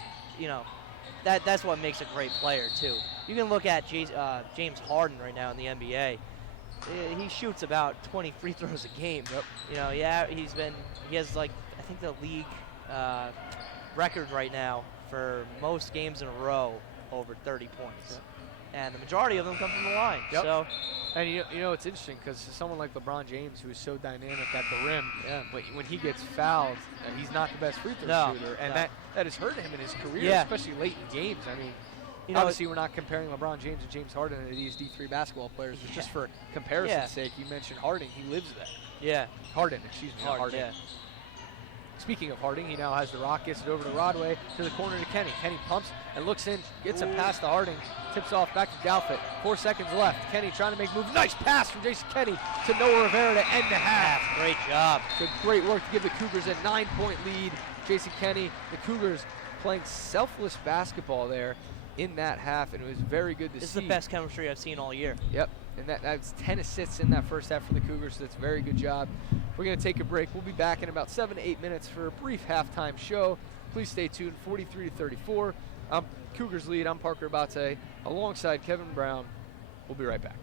that's what makes a great player too. You can look at James Harden right now in the NBA. He shoots about 20 free throws a game. Yep. He has like I think the league record right now for most games in a row over 30 points. Yep. And the majority of them come from the line. Yep. So, and it's interesting because someone like LeBron James, who is so dynamic at the rim, when he gets fouled, he's not the best free throw shooter, and that has hurt him in his career, especially late in games. I mean, obviously we're not comparing LeBron James and James Harden to these D3 basketball players, but just for comparison's sake, you mentioned Harden. He lives there. Yeah. Harden, excuse me. Harden. Yeah. Speaking of Harding, he now has the rock, gets it over to Rodway, to the corner to Kenny. Kenny pumps and looks in, gets him past to Harding, tips off back to Douthat. 4 seconds left. Kenny trying to make a move. Nice pass from Jason Kenny to Noah Rivera to end the half. Great job. So great work to give the Cougars a 9-point lead. Jason Kenny, the Cougars playing selfless basketball there in that half, and it was very good to see. This is the best chemistry I've seen all year. Yep, and that's 10 assists in that first half for the Cougars, so that's a very good job. We're going to take a break. We'll be back in about 7 to 8 minutes for a brief halftime show. Please stay tuned. 43-34. Cougars lead. I'm Parker Abate alongside Kevin Brown. We'll be right back.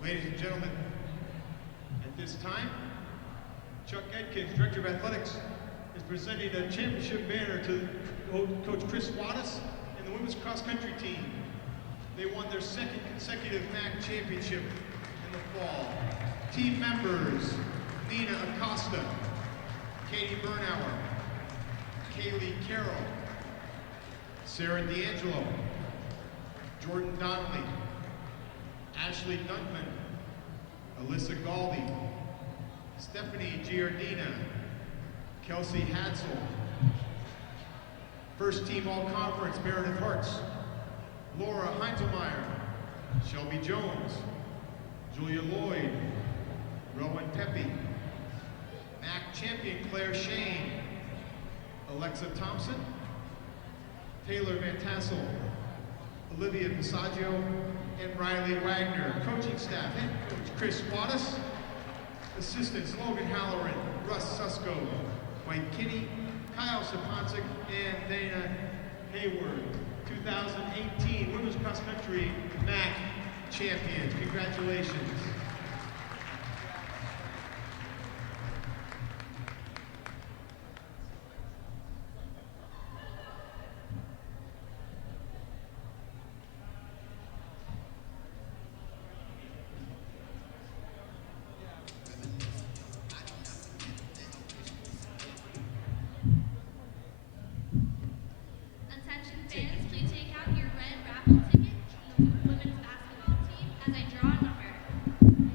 Ladies and gentlemen, at this time, Chuck Edkins, Director of Athletics, is presenting a championship banner to Coach Chris Wattis and the women's cross-country team. They won their second consecutive MAC championship in the fall. Team members, Nina Acosta, Katie Bernauer, Kaylee Carroll, Sarah D'Angelo, Jordan Donnelly, Ashley Dunkman, Alyssa Galdi, Stephanie Giardina, Kelsey Hadsel. First team all-conference, Meredith Hartz, Laura Heinzelmeyer, Shelby Jones, Julia Lloyd, Rowan Pepe, MAC champion Claire Shane, Alexa Thompson, Taylor Van Tassel, Olivia Visaggio, and Riley Wagner. Coaching staff, head coach Chris Wattis, assistants Logan Halloran, Russ Susko, Mike Kinney, Kyle Saponsic, and Dana Hayward. 2018 Women's Cross Country MAC champions. Congratulations. Attention fans, please take out your red raffle ticket from the women's basketball team as I draw a number.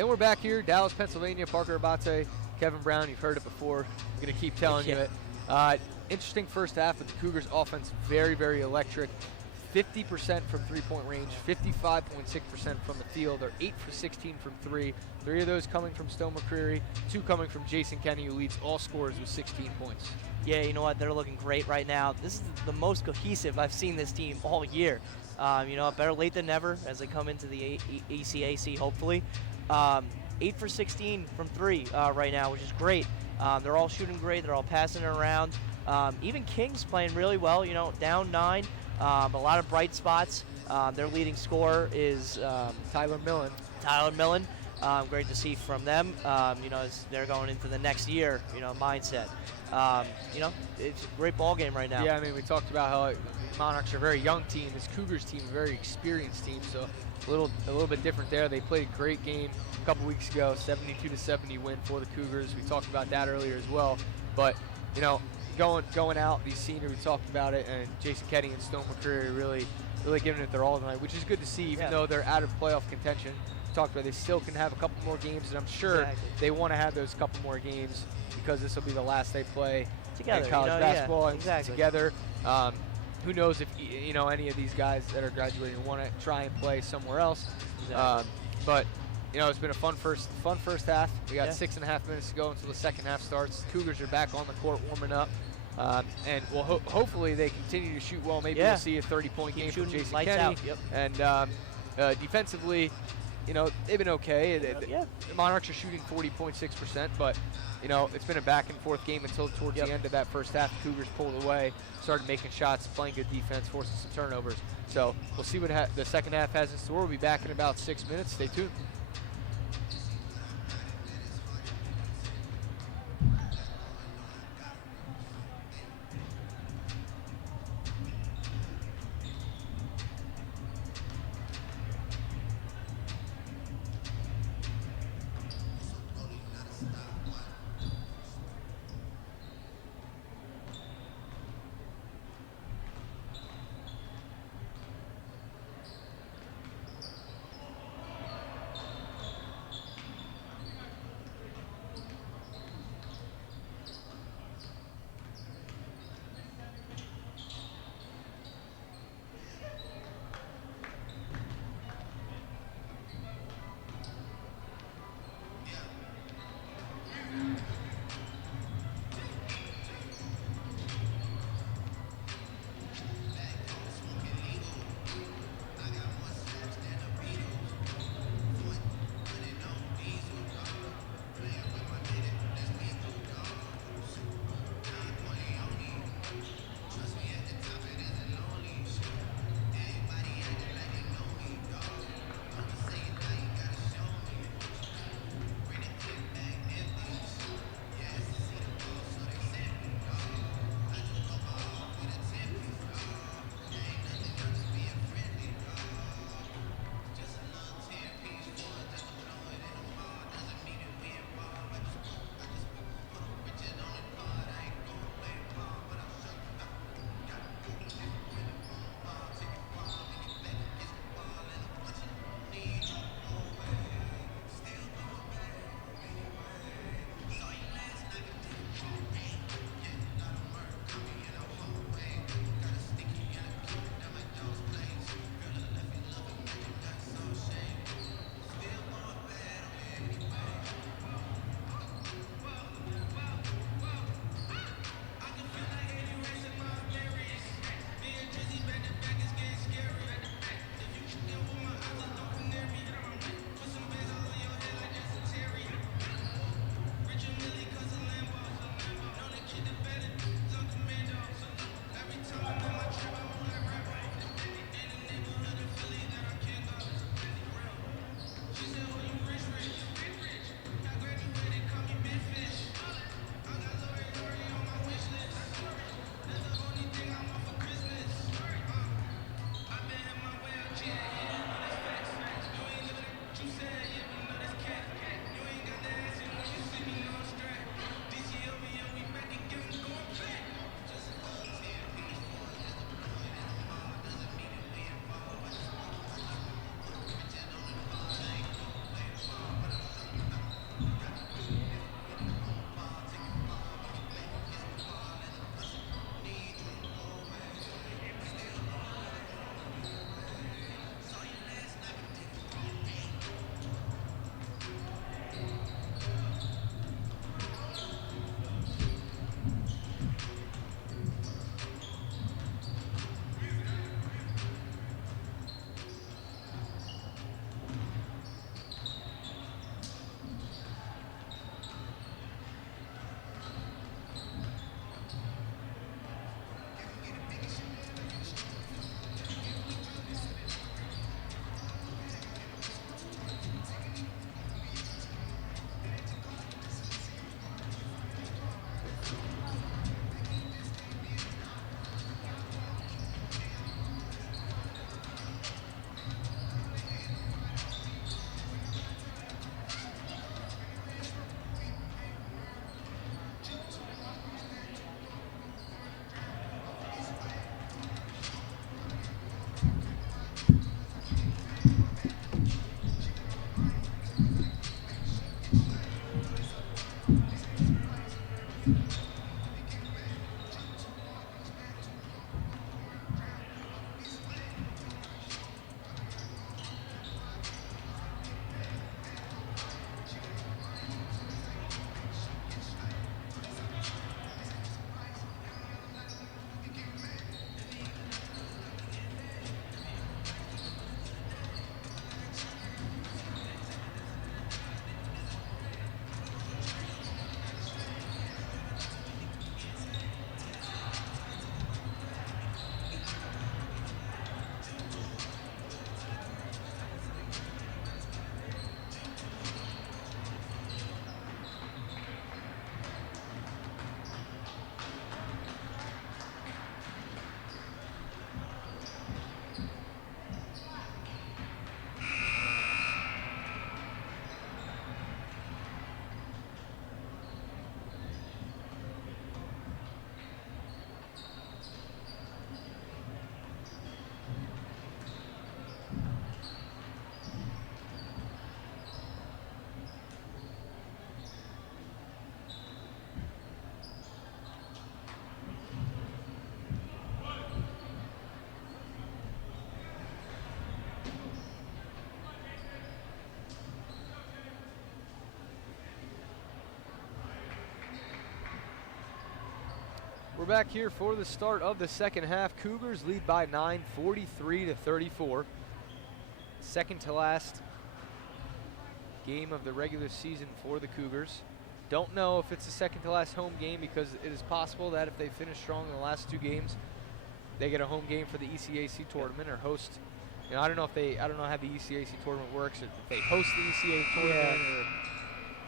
And we're back here, Dallas, Pennsylvania. Parker Abate, Kevin Brown, you've heard it before. I'm going to keep telling you it. Interesting first half, but the Cougars' offense very, very electric. 50% from three-point range, 55.6% from the field. They're 8 for 16 from three. 3 of those coming from Stone McCreary, 2 coming from Jason Kenny, who leads all scorers with 16 points. Yeah, you know what? They're looking great right now. This is the most cohesive I've seen this team all year. You know, better late than never as they come into the ECAC, hopefully. 8 for 16 from 3 right now, which is great. They're all shooting great. They're all passing it around. Even Kings playing really well, you know, down 9. A lot of bright spots. Their leading scorer is Tyler Millen. Great to see from them, you know, as they're going into the next year, you know, mindset. You know, it's a great ball game right now. Yeah, I mean, we talked about how Monarchs are a very young team. This Cougars team, a very experienced team, so a little bit different there. They played a great game a couple weeks ago, 72-70 win for the Cougars. We talked about that earlier as well. But, you know, going out, these seniors, we talked about it, and Jason Kenny and Stone McCreary really giving it their all tonight, which is good to see, even though they're out of playoff contention. We talked about they still can have a couple more games, and I'm sure they want to have those couple more games because this will be the last they play Together, in college basketball and together. Who knows if, you know, any of these guys that are graduating want to try and play somewhere else. But, you know, it's been a fun first half. We got 6.5 minutes to go until the second half starts. The Cougars are back on the court warming up. And well, hopefully they continue to shoot well. Maybe we'll see a 30-point game from Jason Kenny. And defensively, you know, they've been okay. The Monarchs are shooting 40.6%, but, you know, it's been a back-and-forth game until towards the end of that first half. The Cougars pulled away, started making shots, playing good defense, forcing some turnovers. So we'll see what the second half has in store. We'll be back in about 6 minutes. Stay tuned. back here for the start of the second half. Cougars lead by 9, 43-34. Second to last game of the regular season for the Cougars. Don't know if it's the second to last home game, because it is possible that if they finish strong in the last 2 games, they get a home game for the ECAC tournament or host. You know, I don't know how the ECAC tournament works, if they host the ECA tournament or.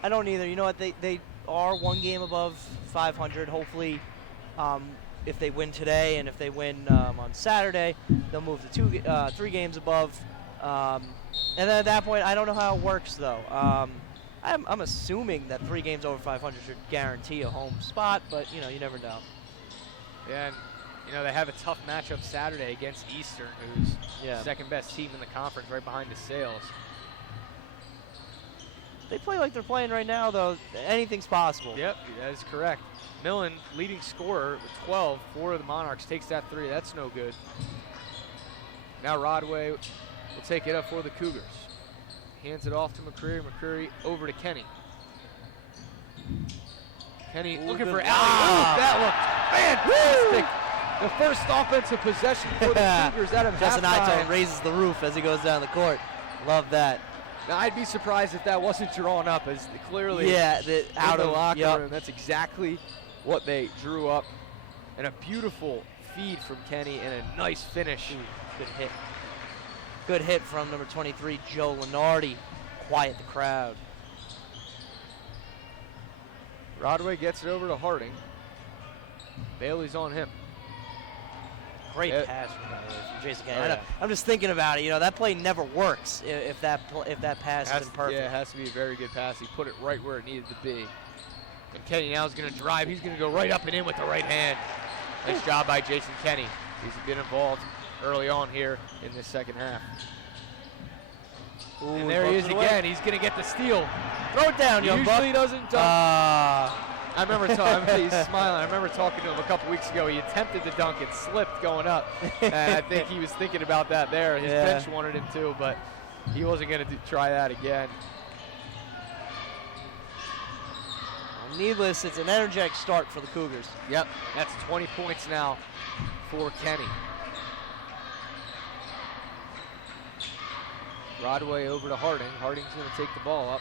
I don't either. You know what? They are 1 game above 500. Hopefully, if they win today and if they win on Saturday, they'll move to 3 games above. And then at that point, I don't know how it works though. I'm assuming that 3 games over 500 should guarantee a home spot, but you know, you never know. Yeah, and you know, they have a tough matchup Saturday against Eastern, who's second best team in the conference, right behind the Sales. They play like they're playing right now, though. Anything's possible. Yep, that is correct. Millen, leading scorer with 12 for the Monarchs, takes that 3. That's no good. Now Rodway will take it up for the Cougars. Hands it off to McCreary. McCreary over to Kenny. Kenny looking for alley. That looked fantastic. The first offensive possession for the Cougars out of Justin halftime. Ito raises the roof as he goes down the court. Love that. Now, I'd be surprised if that wasn't drawn up, as clearly out in the of locker room. That's exactly what they drew up. And a beautiful feed from Kenny and a nice finish. Good hit. Good hit from number 23, Joe Lenardi. Quiet the crowd. Rodway gets it over to Harding. Bailey's on him. Great pass from Jason Kenny. Oh, yeah. I'm just thinking about it. You know, that play never works if that pass isn't perfect. Yeah, it has to be a very good pass. He put it right where it needed to be. And Kenny now is going to drive. He's going to go right up and in with the right hand. Nice job by Jason Kenny. He's been involved early on here in this second half. And there he is again. He's going to get the steal. Throw it down, young buck. Usually doesn't dunk. I remember he's smiling. I remember talking to him a couple weeks ago. He attempted to dunk. It slipped going up. And I think he was thinking about that there. His bench wanted him to, but he wasn't going to try that again. Well, needless, it's an energetic start for the Cougars. Yep, that's 20 points now for Kenny. Rodway over to Harding. Harding's going to take the ball up.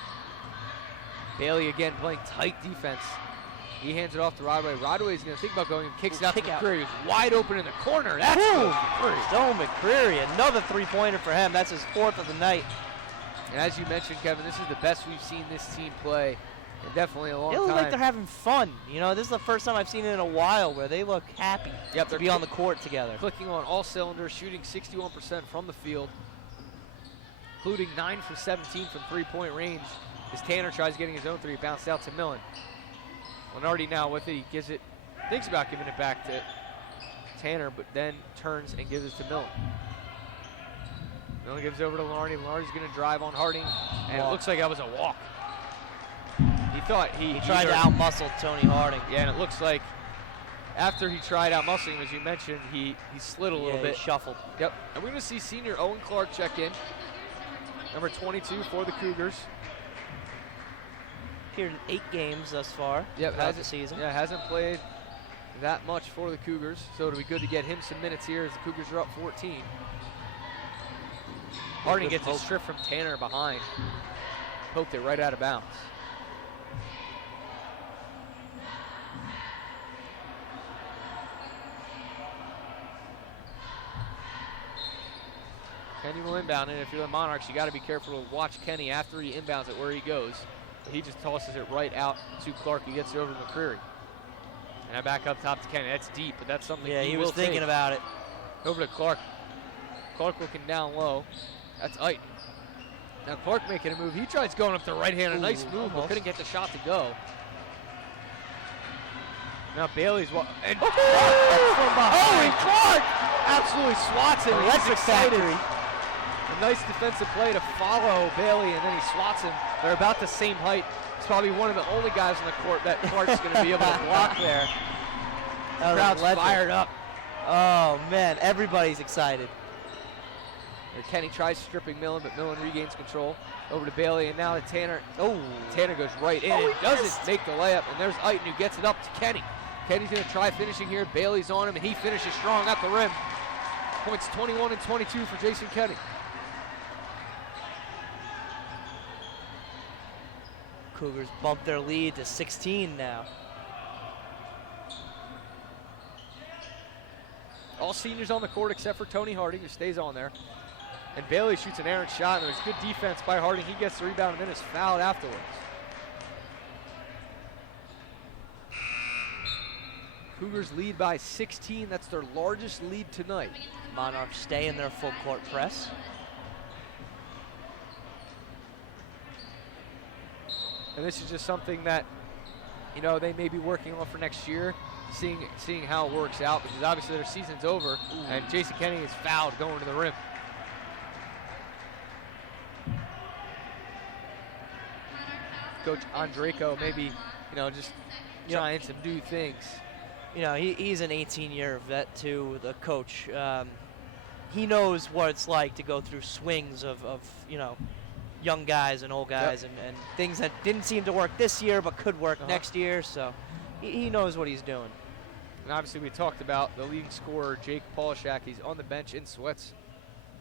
Bailey again playing tight defense. He hands it off to Rodway. Rodway's going to think about going and kicks it out to McCreary. He's wide open in the corner. That's McCreary. Stone McCreary, another 3-pointer for him. That's his 4th of the night. And as you mentioned, Kevin, this is the best we've seen this team play in definitely a long They look time. like they're having fun. You know, this is the first time I've seen it in a while where they look happy to be on the court together. Clicking on all cylinders, shooting 61% from the field, including 9 for 17 from 3-point range. As Tanner tries getting his own 3, bounced out to Millen. Lenardi now with it, he gives it, thinks about giving it back to Tanner, but then turns and gives it to Millen. Millen gives it over to Lenardi. Lenardi's going to drive on Harding, and it looks like that was a walk. He thought he tried to outmuscle Tony Harding. Yeah, and it looks like after he tried outmuscling him, as you mentioned, he slid a little bit. He shuffled. Yep, and we're going to see senior Owen Clark check in, number 22 for the Cougars. Appeared in 8 games thus far throughout the season. Yeah, hasn't played that much for the Cougars, so it'll be good to get him some minutes here as the Cougars are up 14. Harding gets a strip from Tanner behind. Poked it right out of bounds. Kenny will inbound, and if you're the Monarchs, you got to be careful to watch Kenny after he inbounds it where he goes. He just tosses it right out to Clark. He gets it over to McCreary. And I back up top to Kenny. That's deep, but that's something he was thinking about it. Over to Clark. Clark looking down low. That's Ite. Now Clark making a move. He tries going up the right hand. A nice move, but couldn't get the shot to go. Now Bailey's from behind. Clark absolutely swats him. He's excited. A nice defensive play to follow Bailey, and then he swats him. They're about the same height. He's probably one of the only guys on the court that Clark's going to be able to block there. The crowd's fired up. Oh, man, everybody's excited. Kenny tries stripping Millen, but Millen regains control. Over to Bailey, and now to Tanner. Tanner goes right in and doesn't make the layup, and there's Aiton who gets it up to Kenny. Kenny's going to try finishing here. Bailey's on him, and he finishes strong at the rim. Points 21 and 22 for Jason Kenny. Cougars bump their lead to 16 now. All seniors on the court except for Tony Harding, who stays on there. And Bailey shoots an errant shot, and there's good defense by Harding. He gets the rebound and then is fouled afterwards. Cougars lead by 16. That's their largest lead tonight. Monarchs stay in their full court press. And this is just something that, you know, they may be working on for next year, seeing how it works out, because obviously their season's over. And Jason Kenny is fouled going to the rim. Coach Andreyko maybe, you know, just trying some new things. You know, he's an 18-year vet too, the coach. He knows what it's like to go through swings of you know, young guys and old guys, and things that didn't seem to work this year but could work next year. So he knows what he's doing. And obviously we talked about the leading scorer, Jake Polishak. He's on the bench in sweats.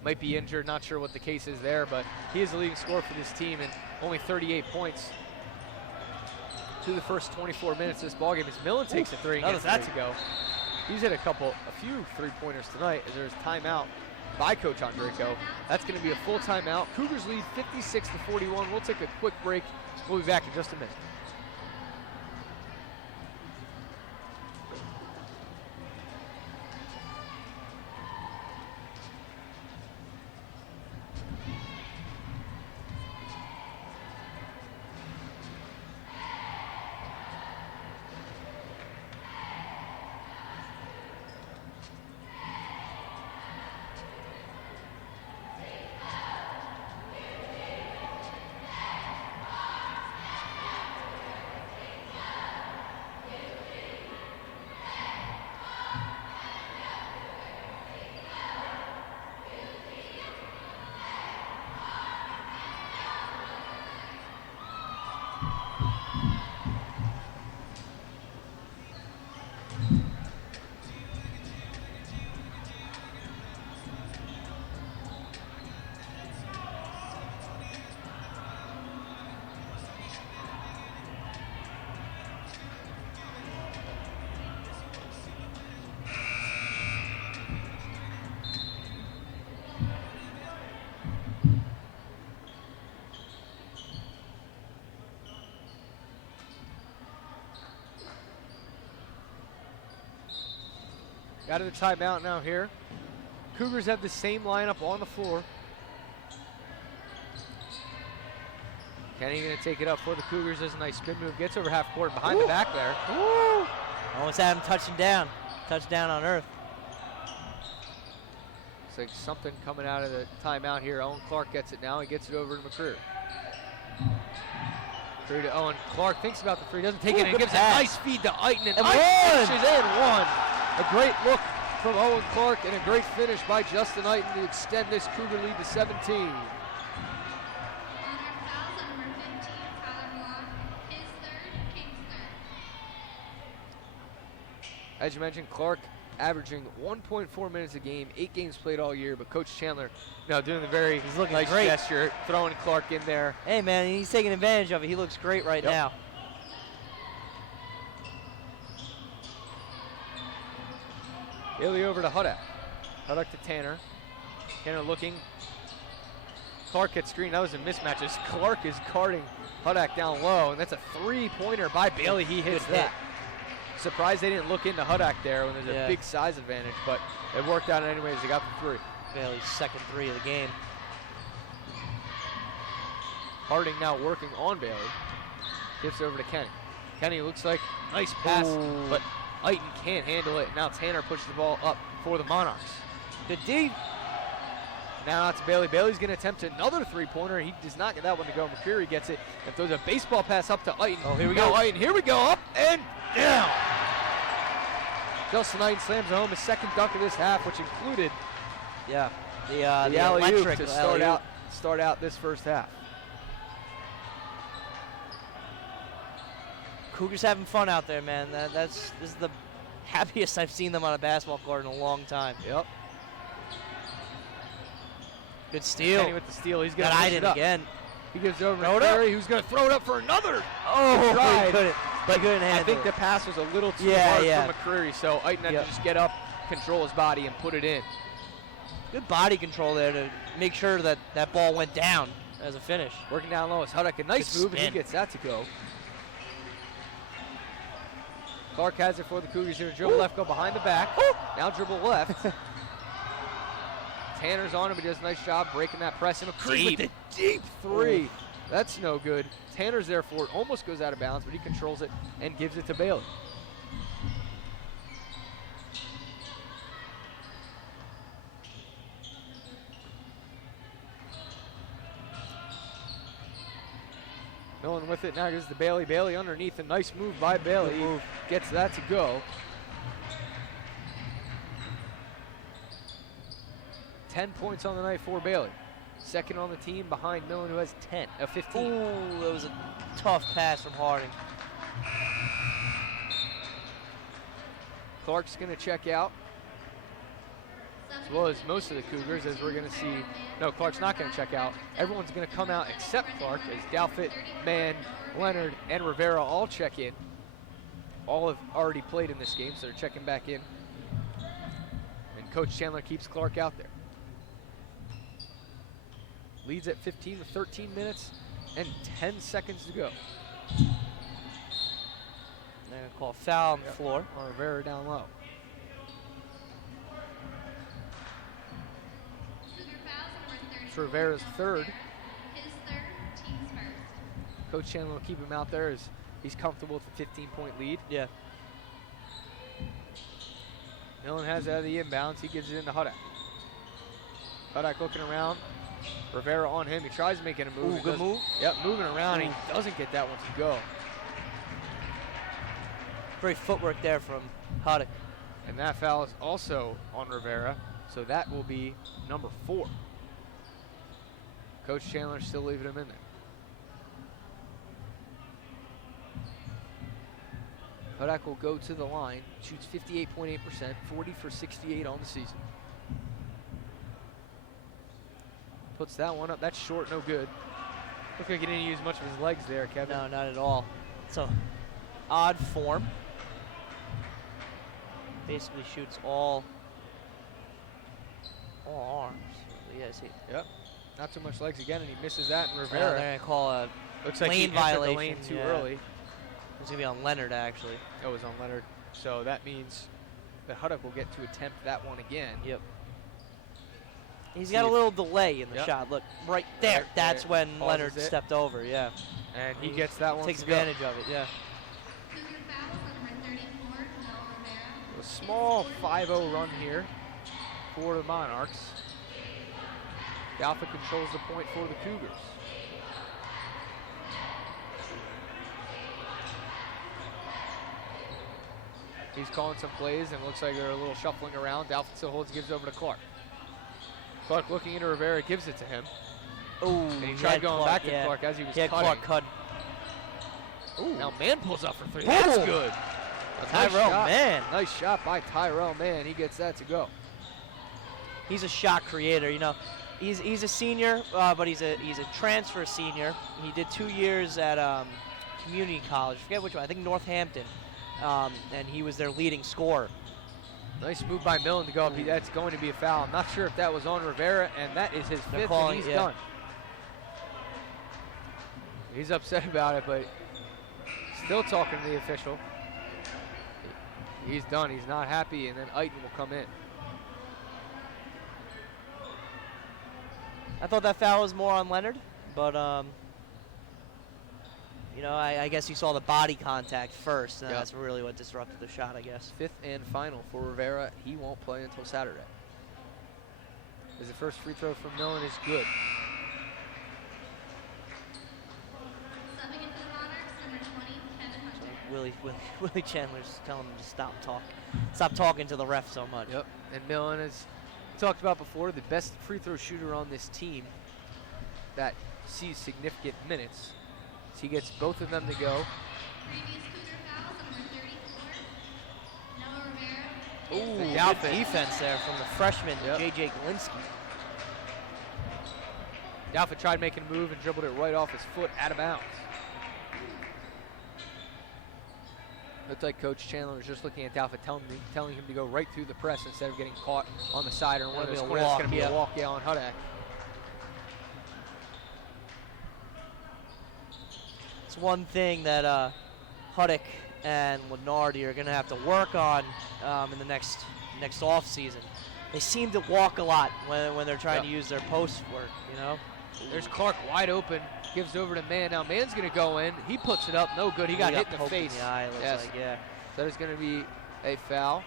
Might be injured, not sure what the case is there, but he is the leading scorer for this team, and only 38 points to the first 24 minutes of this ballgame as Millen takes a three and gets that to go. He's hit a few three-pointers tonight as there's timeout by Coach Andreyko. That's going to be a full timeout. Cougars lead 56-41. We'll take a quick break. We'll be back in just a minute. Out of the timeout now here. Cougars have the same lineup on the floor. Kenny going to take it up for the Cougars. Does a nice spin move. Gets over half court behind the back there. Woo! Almost had him touching down. Touchdown on earth. Looks like something coming out of the timeout here. Owen Clark gets it now. He gets it over to McCreer. McCreer to Owen. Clark thinks about the three. Doesn't take it and gives pass. a nice feed to Eiton. And And Eiton one! finishes and one. A great look from Owen Clark and a great finish by Justin Eiton to extend this Cougar lead to 17. Monarch fouls on number 15, Tyler Block, his third, King's third. As you mentioned, Clark averaging 1.4 minutes a game, 8 games played all year, but Coach Chandler, you know, doing the very looking nice great. gesture, throwing Clark in there. Hey, man, he's taking advantage of it. He looks great right now. Bailey over to Hudak. Hudak to Tanner. Tanner looking. Clark gets screened. That was a mismatch as Clark is guarding Hudak down low, and that's a three-pointer by Bailey. He hits Good hit. that. Surprised they didn't look into Hudak there when there's a big size advantage, but it worked out anyways. They got the three. Bailey's second three of the game. Harding now working on Bailey. Gives it over to Kenny. Kenny looks like nice pass, but Eiton can't handle it. Now Tanner pushes the ball up for the Monarchs. Good D. Now it's Bailey. Bailey's going to attempt another three-pointer. He does not get that one to go. McCreary gets it and throws a baseball pass up to Eiton. Oh, here we go. Eiton, here we go. Up and down. Justin Eiton slams home his second dunk of this half, which included the alley-oop electric to alley-oop. start out this first half. Cougars having fun out there, man. This is the happiest I've seen them on a basketball court in a long time. Yep. Good steal. Kenny with the steal. He's going Got to eyed it again. He gives it over Throw to it up. Ferry, who's going to throw it up for another. Oh, tried. he couldn't. But couldn't I handle think it. the pass was a little too Yeah, hard yeah. for McCreary, so Aiton had Yep. to just get up, control his body, and put it in. Good body control there to make sure that that ball went down as a finish. Working down low is Huddock. A nice Good move, and he spin. gets that to go. Clark has it for the Cougars here. Dribble left, go behind the back. Now dribble left. Tanner's on him. He does a nice job breaking that press. And McCreary with the deep three. That's no good. Tanner's there for it. Almost goes out of bounds, but he controls it and gives it to Bailey. Millen with it. Now gives it to Bailey. Bailey underneath. A nice move by Bailey. Good move. Gets that to go. 10 points on the night for Bailey. Second on the team behind Millen, who has 15. Ooh, that was a tough pass from Harding. Clark's going to check out, as well as most of the Cougars, as we're going to see. No, Clark's not going to check out. Everyone's going to come out except Clark, as Dalfit, Mann, Leonard, and Rivera all check in. All have already played in this game, so they're checking back in. And Coach Chandler keeps Clark out there. Leads at 15 with 13 minutes and 10 seconds to go. They're going to call a foul on the floor. On Rivera down low. Cougar fouls on number 34. It's Rivera's third. His third, team's first. Coach Chandler will keep him out there as he's comfortable with the 15-point lead. Yeah. Millen has it out of the inbounds. He gives it into Huddock. Huddock looking around. Rivera on him. He tries making a move. Ooh, He good does- move. Yep, moving around. Ooh. He doesn't get that one to go. Great footwork there from Huddock. And that foul is also on Rivera, so that will be number 4. Coach Chandler still leaving him in there. Huddock will go to the line, shoots 58.8%, 40 for 68 on the season. Puts that one up. That's short, no good. Looks like he didn't use much of his legs there, Kevin. No, not at all. It's a odd form. Basically shoots all arms. Yeah, see. Yep. Not too much legs again, and he misses that. And They're Rivera going to call a looks like he lane entered the violation. lane too yeah. early. It's going to be on Leonard, actually. That was on Leonard. So that means that Huddock will get to attempt that one again. Yep. He's See got a if- little delay in the Yep. shot. Look, right there. Right That's there. when Pauses Leonard it. stepped over, yeah. And he gets that one Takes to go. advantage of it, yeah. Cougar fouls on number 34, Noah Rivera. A small 5-0 run here for the Monarchs. Alpha controls the point for the Cougars. He's calling some plays, and it looks like they're a little shuffling around. Dalfin still holds, gives it over to Clark. Clark looking into Rivera, gives it to him. Oh, And he tried going back to Clark as he was cutting. Clark cut. Ooh. Now Mann pulls up for 3. Ooh. That's good. A nice Tyrell shot. Mann. Nice shot by Tyrell Mann. He gets that to go. He's a shot creator, you know. He's a senior, but he's a transfer senior. He did 2 years at community college. I forget which one. I think Northampton. And he was their leading scorer. Nice move by Millen to go up. That's going to be a foul. I'm not sure if that was on Rivera, and that is his They're 5th, calling and it, he's yeah. done. He's upset about it, but still talking to the official. He's done. He's not happy, and then Aiton will come in. I thought that foul was more on Leonard, but you know, I guess you saw the body contact first, and Yep. that's really what disrupted the shot, I guess. 5th and final for Rivera. He won't play until Saturday. As the first free throw from Millen is good. Subbing into the Monarchs, number 20, Kevin Hunter. Willie Chandler's telling him to stop talking to the ref so much. Yep. And Millen, as we talked about before, the best free throw shooter on this team that sees significant minutes. So he gets both of them to go. Previous Cougar Ooh, And good Dalfit. defense there from the freshman, Yep. J.J. Galinsky. Dalfit tried making a move and dribbled it right off his foot out of bounds. Looked like Coach Chandler was just looking at Dalfit, telling him to go right through the press instead of getting caught on the side or in one of That'll those be a corners. It's walk, going to be yeah. a walk, on Hudak. It's one thing that Hudak and Lenardi are going to have to work on in the next off season. They seem to walk a lot when they're trying to use their post work, you know. There's Clark wide open, gives over to Mann. Now Mann's going to go in. He puts it up, no good. He got hit in the poked face. In the eye, it looks Yes. like, yeah. That is going to be a foul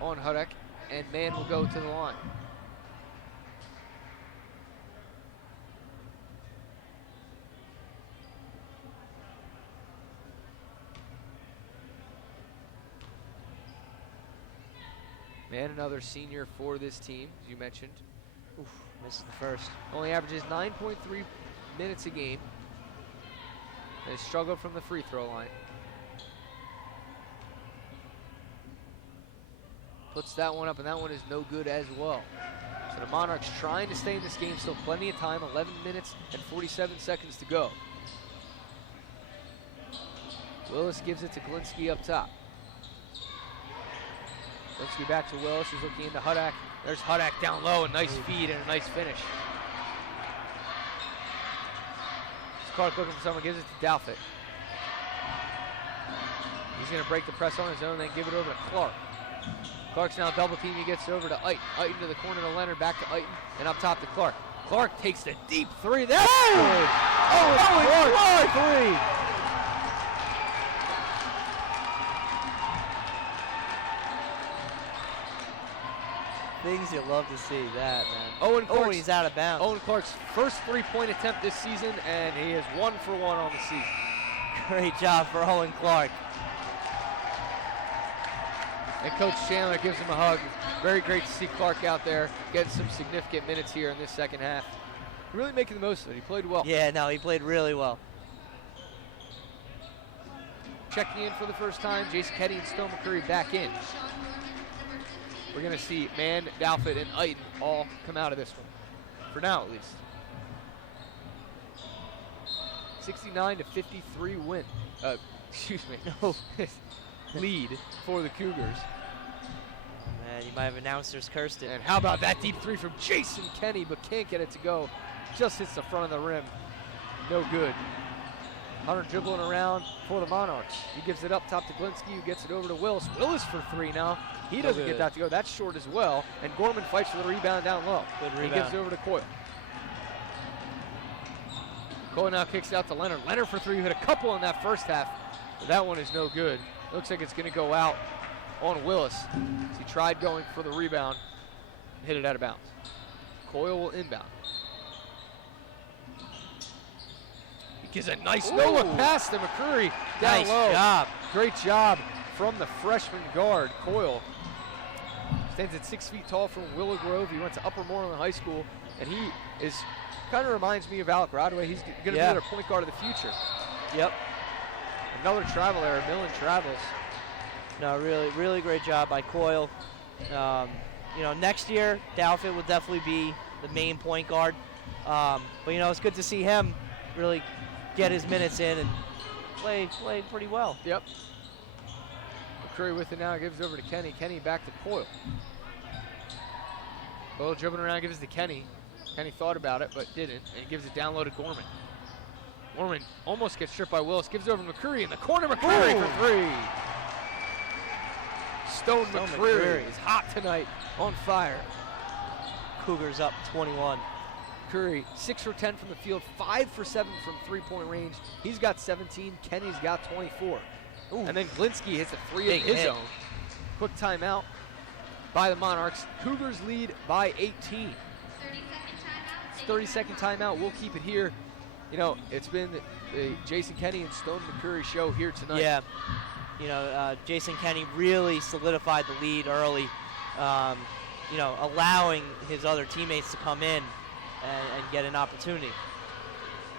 on Hudak, and Mann will go to the line. Mann, another senior for this team, as you mentioned. Oof, misses the first. Only averages 9.3 minutes a game. They struggled from the free throw line. Puts that one up, and that one is no good as well. So the Monarchs trying to stay in this game, still plenty of time, 11 minutes and 47 seconds to go. Willis gives it to Galinsky up top. Galinsky back to Willis, who's looking into Hudak. There's Hudak down low, a nice feed and a nice finish. Clark looking for someone, gives it to Dalfit. He's going to break the press on his own, then give it over to Clark. Clark's now double team, he gets it over to Aiton. Aiton to the corner to Leonard, back to Aiton, and up top to Clark. Clark takes the deep three. That's good! Oh, Clark three! Things you love to see, that, man. Owen Clark's, he's out of bounds. Owen Clark's first three-point attempt this season, and he is 1 for 1 on the season. Great job for Owen Clark. And Coach Chandler gives him a hug. Very great to see Clark out there getting some significant minutes here in this second half. Really making the most of it. He played well. Yeah, no, he played really well. Checking in for the first time, Jason Kenny and Stone McCurry back in. We're going to see Mann, Dalfit, and Aiton all come out of this one, for now at least. 69-53 win. Excuse me. Lead for the Cougars. Man, you might have announcers cursed it. And how about that deep three from Jason Kenny, but can't get it to go. Just hits the front of the rim. No good. Hunter dribbling around for the Monarchs. He gives it up top to Galinsky, who gets it over to Willis. Willis for three now. He doesn't get that to go. That's short as well. And Gorman fights for the rebound down low. Good rebound. He gives it over to Coyle. Coyle now kicks it out to Leonard. Leonard for three, who hit a couple in that first half. But that one is no good. Looks like it's going to go out on Willis. As he tried going for the rebound, hit it out of bounds. Coyle will inbound. He gives a nice no-look pass to McCurry down Nice low. job. Great job from the freshman guard, Coyle. Stands at 6 feet tall from Willow Grove. He went to Upper Moreland High School, and he is kind of reminds me of Alec Rodway. He's going to be their point guard of the future. Yep. Another travel error, Millen travels. No, really, really great job by Coyle. You know, next year, Dalfit will definitely be the main point guard. But, you know, it's good to see him really get his minutes in and play pretty well. Yep. McCurry with it now, gives it over to Kenny. Kenny back to Coyle. Coyle dribbling around, gives it to Kenny. Kenny thought about it, but didn't, and he gives it down low to Gorman. Gorman almost gets stripped by Willis, gives it over to McCurry in the corner. McCurry for three. Stone McCurry is hot tonight, on fire. Cougars up 21. Curry, 6 for 10 from the field, 5 for 7 from three-point range. He's got 17, Kenny's got 24. Ooh. And then Galinsky hits a three Big of his hit. own. Quick timeout by the Monarchs. Cougars lead by 18. 30-second timeout. 30-second timeout, we'll keep it here. You know, it's been the Jason Kenny and Stone McCurry show here tonight. Yeah. You know, Jason Kenny really solidified the lead early, you know, allowing his other teammates to come in and get an opportunity.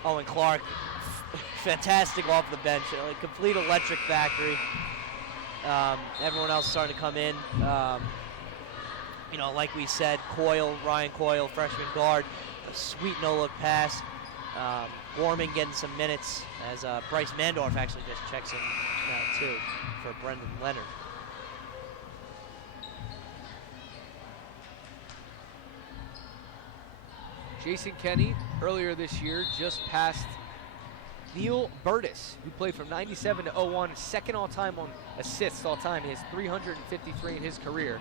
Owen Clark, fantastic off the bench, like complete electric factory. Everyone else is starting to come in. You know, like we said, Ryan Coyle, freshman guard, a sweet no-look pass. Gorman getting some minutes as Bryce Mandorf actually just checks in now too for Brendan Leonard. Jason Kenny, earlier this year, just passed Neil Burtis, who played from 97 to 01, second all-time on assists all-time. He has 353 in his career.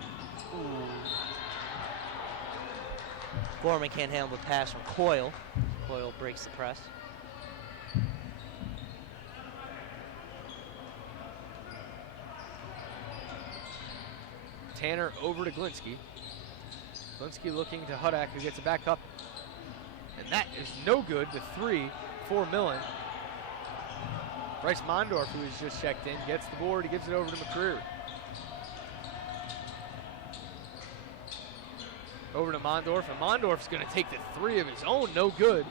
Gorman can't handle the pass from Coyle. Coyle breaks the press. Tanner over to Glinsky. Glinsky looking to Hudak, who gets it back up. And that is no good. The 3 for Millen. Bryce Mondorf, who has just checked in, gets the board. He gives it over to McCreary. Over to Mondorf, and Mondorf's going to take the 3 of his own. No good.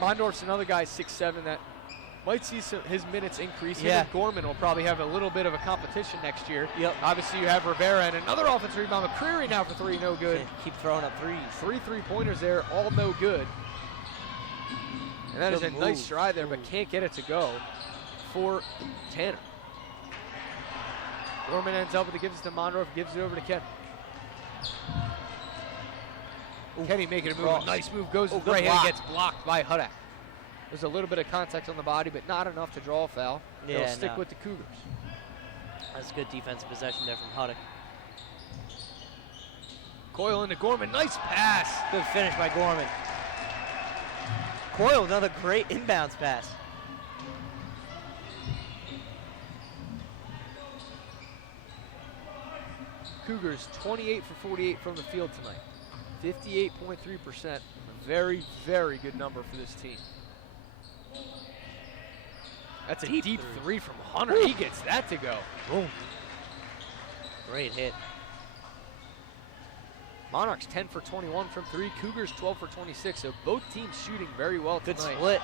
Mondorf's another guy, 6'7", that might see his minutes increase. Him and Gorman will probably have a little bit of a competition next year. Yep. Obviously, you have Rivera and another offensive rebound. McCreary now for 3, no good. Keep throwing up threes. 3 3-pointers there, all no good. And that is a nice stride there, but can't get it to go for Tanner. Gorman ends up with it, gives it to Mondorf, gives it over to Ken. Kenny making a move, a nice move, goes to the right hand, gets blocked by Hudak. There's a little bit of contact on the body, but not enough to draw a foul. They'll stick with the Cougars. That's good defensive possession there from Hudak. Coyle into Gorman, nice pass. Good finish by Gorman. Coyle, another great inbounds pass. Cougars 28 for 48 from the field tonight. 58.3%. A very, very good number for this team. That's a deep three from Hunter. He gets that to go. Boom. Great hit. Monarchs 10 for 21 from 3. Cougars 12 for 26. So both teams shooting very well tonight. Good split.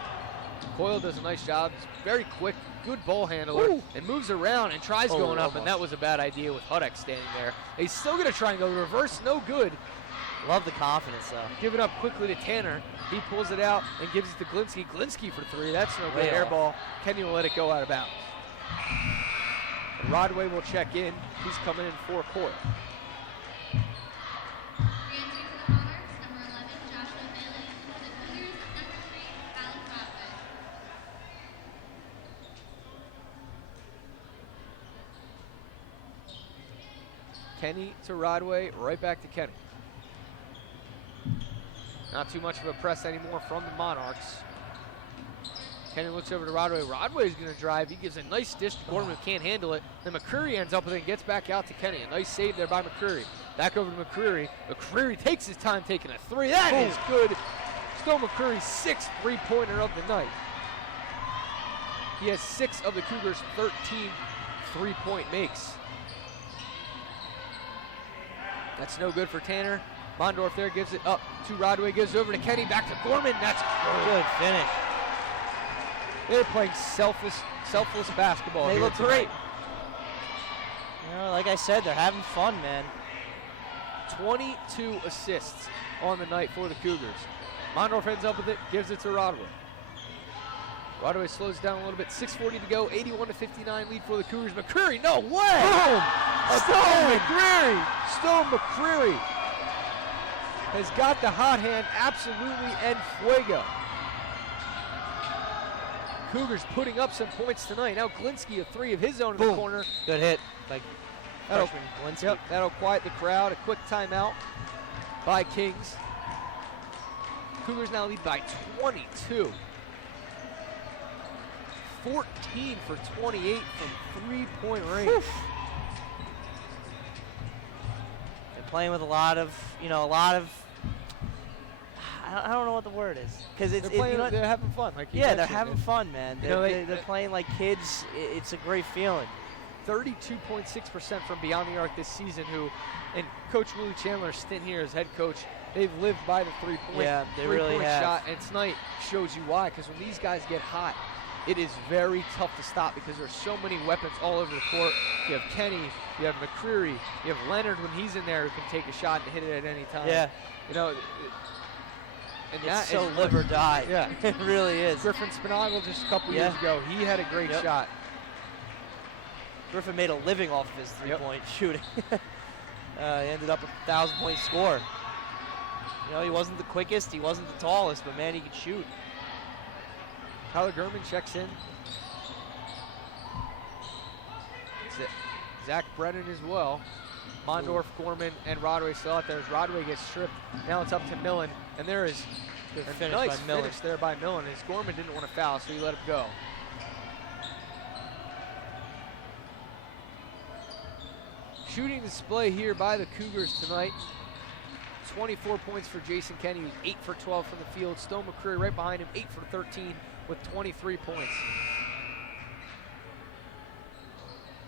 Coyle does a nice job. He's very quick, good ball handler, and moves around and tries going up, and that was a bad idea with Hudak standing there. He's still going to try and go reverse, no good. Love the confidence, though. Give it up quickly to Tanner. He pulls it out and gives it to Glinsky. Glinsky for 3. That's no good. Air ball. Kenny will let it go out of bounds. And Rodway will check in. He's coming in for Coyle. Re-entry for the Monarchs, number 11, Joshua Bailey. For the Cougars, number 3, Alex Rodway. Kenny to Rodway, right back to Kenny. Not too much of a press anymore from the Monarchs. Kenny looks over to Rodway. Rodway's going to drive. He gives a nice dish to Gorman, who can't handle it. Then McCreary ends up with it and gets back out to Kenny. A nice save there by McCreary. Back over to McCreary. McCreary takes his time taking a 3. That is good. Still McCreary's 6th three-pointer of the night. He has 6 of the Cougars' 13 three-point makes. That's no good for Tanner. Mondorf there gives it up to Rodway, gives it over to Kenny, back to Gorman. That's good finish. They're playing selfless basketball. They look tonight. great. You know, like I said, they're having fun, man. 22 assists on the night for the Cougars. Mondorf ends up with it, gives it to Rodway. Rodway slows down a little bit. 6:40 to go. 81-59 lead for the Cougars. McCreary, no way! Boom! Stone McCreary has got the hot hand, absolutely en fuego. Cougars putting up some points tonight. Now Glinsky, a 3 of his own in the corner. Good hit by freshman Glinsky. Yep, that'll quiet the crowd. A quick timeout by Kings. Cougars now lead by 22. 14 for 28 from three-point range. Whew. They're playing with a lot of, I don't know what the word is, because it's they're having fun. Like you they're mentioned. having fun, man. They're playing like kids. It's a great feeling. 32.6% from beyond the arc this season. And Coach Willie Chandler's stint here as head coach, they've lived by the three-point really have. shot. And tonight shows you why. Because when these guys get hot, it is very tough to stop because there's so many weapons all over the court. You have Kenny, you have McCreary, you have Leonard when he's in there who can take a shot and hit it at any time. Yeah. You know, and that It's so is live or what- die. Yeah. It really is. Griffin Spinagle just a couple years ago, he had a great Yep. shot. Griffin made a living off of his three-point shooting. He ended up with a 1,000-point score. You know, he wasn't the quickest, he wasn't the tallest, but man, he could shoot. Tyler Gurman checks in. Zach Brennan as well. Mondorf, Gorman, and Rodway still out there as Rodway gets stripped. Now it's up to Millen, and there is Good a finish nice by Millen. finish there by Millen, as Gorman didn't want to foul, so he let him go. Shooting display here by the Cougars tonight. 24 points for Jason Kenny, who's 8 for 12 from the field. Stone McCreary right behind him, 8 for 13 with 23 points.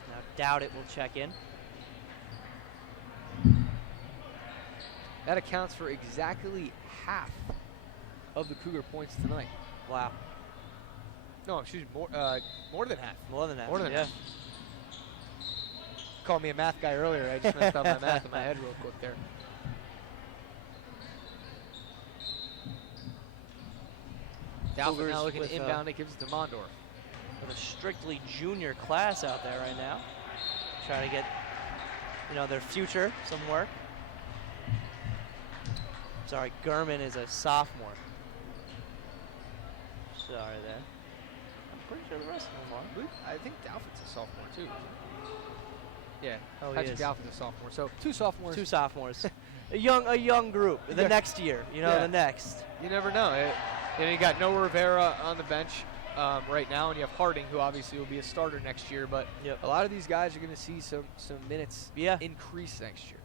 Now Doubt It will check in. That accounts for exactly half of the Cougar points tonight. Wow. No, excuse me, more than half. More than that. More than yeah. that. Called me a math guy earlier. I just messed up my math in my head real quick there. Dalvin Cougars now looking with, inbound. It gives it to Mondorf. With a strictly junior class out there right now. Trying to get, you know, their future some work. Sorry, Gurman is a sophomore. Sorry there. I'm pretty sure the rest of them are. I think Dalvin's a sophomore too. Yeah, Oh, he Patrick is. Dalvin's a sophomore. So 2 sophomores. Two sophomores. a young group. The Yeah. next year, you know, Yeah. the next. You never know. You got Noah Rivera on the bench right now, and you have Harding, who obviously will be a starter next year. But Yep. a lot of these guys are going to see some minutes Yeah. increase next year.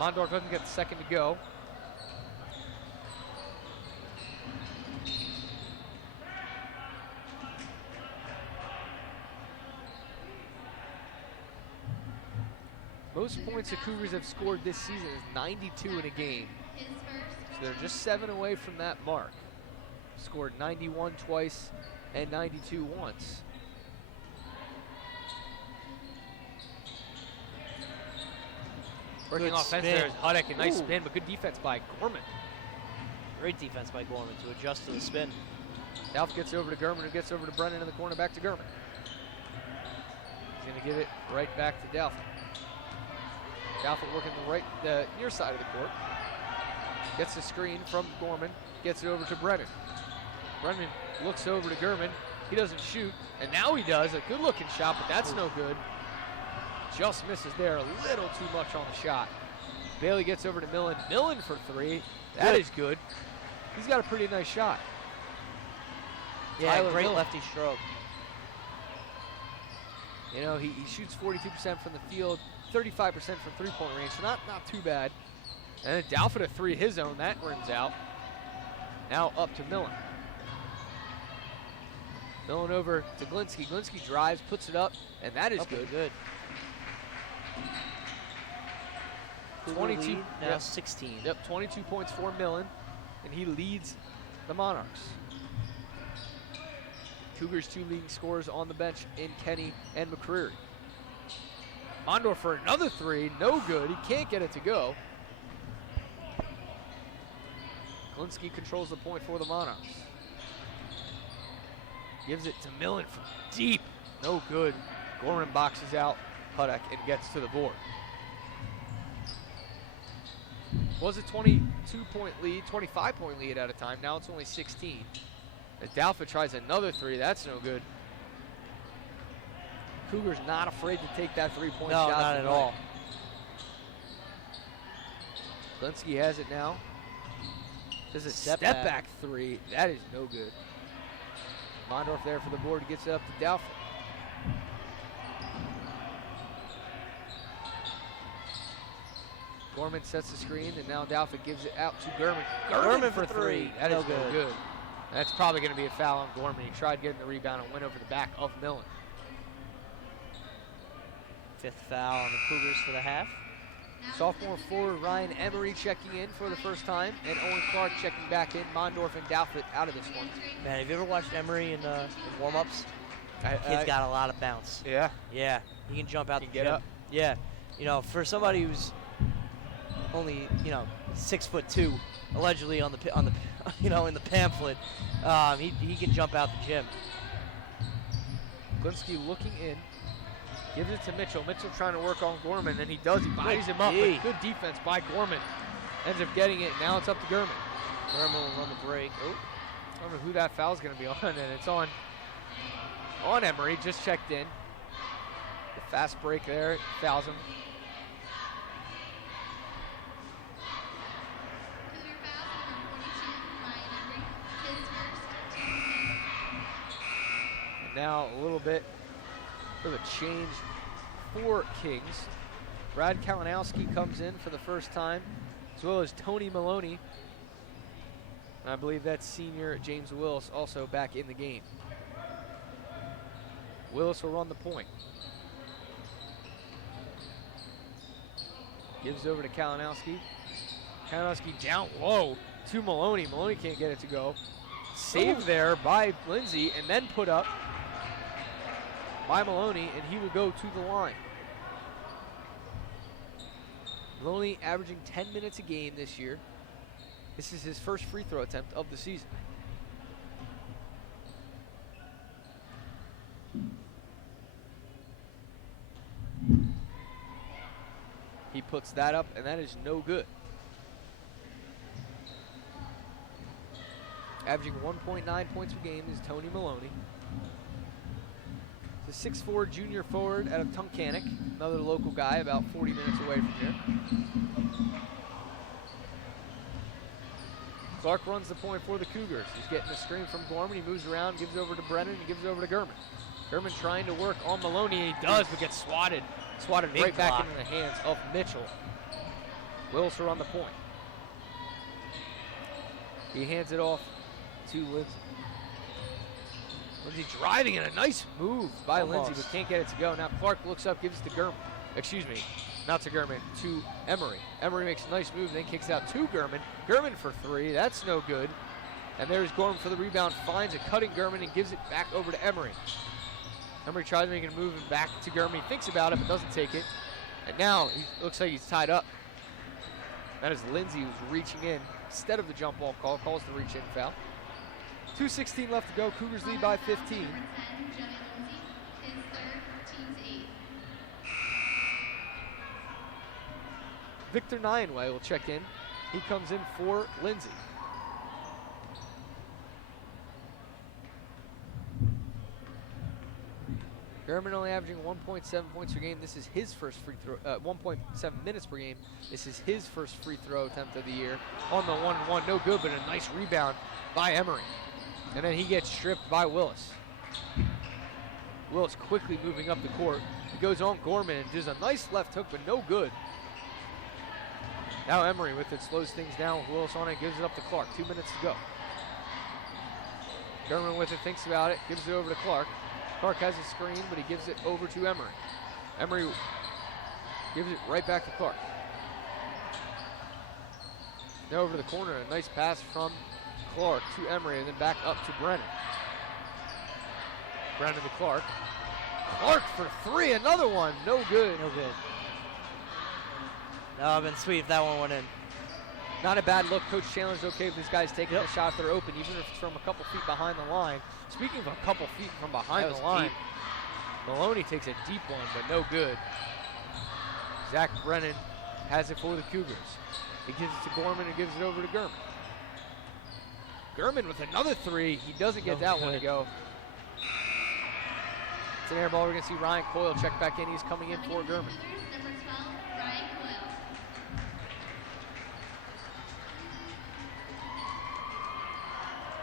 Mondorf doesn't get the second to go. Most points the Cougars have scored this season is 92 in a game. His first. So they're just 7 away from that mark. Scored 91 twice and 92 once. Working Good offense spin. there is Hudek, a nice Ooh. spin, but good defense by Gorman. Great defense by Gorman to adjust to the spin. Dalf gets over to Gurman, who gets over to Brennan in the corner, back to Gurman. He's going to give it right back to Dalf. Dalford working the near side of the court. Gets the screen from Gorman, gets it over to Brennan. Brennan looks over to Gurman. He doesn't shoot, and now he does. A good-looking shot, but that's no good. Just misses there, a little too much on the shot. Bailey gets over to Millen. Millen for 3. That is good. He's got a pretty nice shot. Yeah, Tyler great Millen. lefty stroke. You know, he shoots 42% from the field, 35% from three-point range, so not too bad. And then Dalford a 3 his own, that rims out. Now up to Millen. Millen over to Glinsky. Glinsky drives, puts it up, and that is Up and good. good. 22 lead, now yep. 16. Yep, 22 points for Millen, and he leads the Monarchs. Cougars 2 leading scorers on the bench in Kenny and McCreary. Mondor for another 3, no good. He can't get it to go. Glinsky controls the point for the Monarchs. Gives it to Millen from deep, no good. Gorman boxes out Hudek and gets to the board. Was a 22-point lead, 25-point lead at a time. Now it's only 16. Dalfa tries another 3. That's no good. Cougars not afraid to take that three-point No, shot. not at all. Glinsky has it now. Does a Step step back. back 3. That is no good. Mondorf there for the board. Gets it up to Dalfa. Gorman sets the screen, and now Dalfa gives it out to Gurman. Gurman for for 3. three. That No is no good. good. That's probably going to be a foul on Gorman. He tried getting the rebound and went over the back of Millen. 5th foul on the Cougars for the half. Sophomore forward Ryan Emery checking in for the first time, and Owen Clark checking back in. Mondorf and Douthat out of this one. Man, have you ever watched Emery in warm-ups? Kid's got a lot of bounce. Yeah. Yeah, he can jump out Can the get gym. up. Yeah, for somebody who's only 6'2", allegedly on the in the pamphlet, he can jump out the gym. Glinsky looking in, gives it to Mitchell. Mitchell trying to work on Gorman, and he does. He buys him up, but good defense by Gorman. Ends up getting it. Now it's up to Gorman. Gorman will run the break. Oh, I don't know who that foul's going to be on, and it's on Emery. Just checked in. The fast break there, fouls him. Cougar foul, number 42, Ryan Emery. His first, team second. And now a little bit of a change for Kings. Brad Kalinowski comes in for the first time, as well as Tony Maloney. And I believe that's senior James Willis also back in the game. Willis will run the point. Gives over to Kalinowski. Kalinowski down low to Maloney. Maloney can't get it to go. Saved there by Lindsay, and then put up by Maloney, and he will go to the line. Maloney averaging 10 minutes a game this year. This is his first free throw attempt of the season. He puts that up, and that is no good. Averaging 1.9 points per game is Tony Maloney. The 6'4" junior forward out of Tunkhannock, another local guy about 40 minutes away from here. Clark runs the point for the Cougars. He's getting a screen from Gorman. He moves around, gives over to Brennan, and gives over to Gurman. Gurman trying to work on Maloney, and he does, but gets swatted. Swatted Big right back block. into the hands of Mitchell. Willis will run the point. He hands it off to Lindsay. Lindsay driving in a nice move by Almost. Lindsay, but can't get it to go. Now Clark looks up, gives it to Gurman. Excuse me, not to Gurman, to Emery. Emery makes a nice move, then kicks out to Gurman. Gurman for three, that's no good. And there's Gorman for the rebound, finds a cutting Gurman and gives it back over to Emery. Emery tries making a move and back to Gurman. He thinks about it, but doesn't take it. And now he looks like he's tied up. That is Lindsay who's reaching in. Instead of the jump ball call, calls the reach in foul. 2:16 left to go. Cougars lead by 15. Number 10, Joey Lindsay. His third, team's 8. Victor Nyanway will check in. He comes in for Lindsay. Gurman only averaging 1.7 points per game. This is his first free throw, 1.7 minutes per game. This is his first free throw attempt of the year. On the 1-1, no good, but a nice rebound by Emery. And then he gets stripped by Willis. Willis quickly moving up the court. He goes on Gorman and does a nice left hook, but no good. Now Emery with it slows things down with Willis on it, gives it up to Clark. 2 minutes to go. Gurman with it, thinks about it, gives it over to Clark. Clark has a screen, but he gives it over to Emery. Emery gives it right back to Clark. Now over to the corner, a nice pass from Clark to Emery, and then back up to Brennan. Brennan to Clark. Clark for three, another one, no good. No good. That would have been sweet if that one went in. Not a bad look. Coach Chandler's okay with these guys taking a shot if they're open, even if it's from a couple feet behind the line. Speaking of a couple feet from behind the line, Maloney takes a deep one, but no good. Zach Brennan has it for the Cougars. He gives it to Gorman and gives it over to Gurman. Gurman with another three. He doesn't get that one to go. It's an air ball. We're going to see Ryan Coyle check back in. He's coming in for Gurman. Number 12, Ryan Coyle.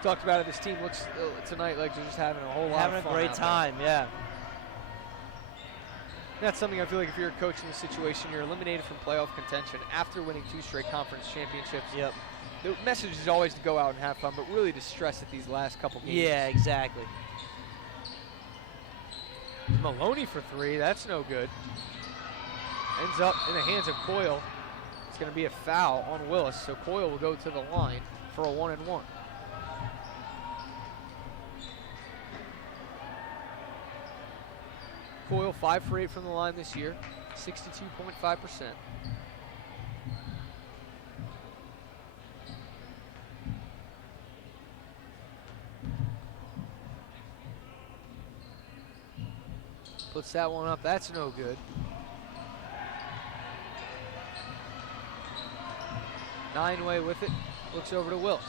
Talked about it. This team looks tonight like they're just having a whole lot Having of fun. a great out there. time, yeah. That's something I feel like if you're a coach in this situation, you're eliminated from playoff contention after winning 2 straight conference championships. Yep. The message is always to go out and have fun, but really to stress at these last couple games. Yeah, exactly. Maloney for three, that's no good. ends up in the hands of Coyle. It's going to be a foul on Willis, so Coyle will go to the line for a 1-and-1. Coyle 5 for 8 from the line this year, 62.5%. Puts that one up. That's no good. Nine-way with it. Looks over to Willis.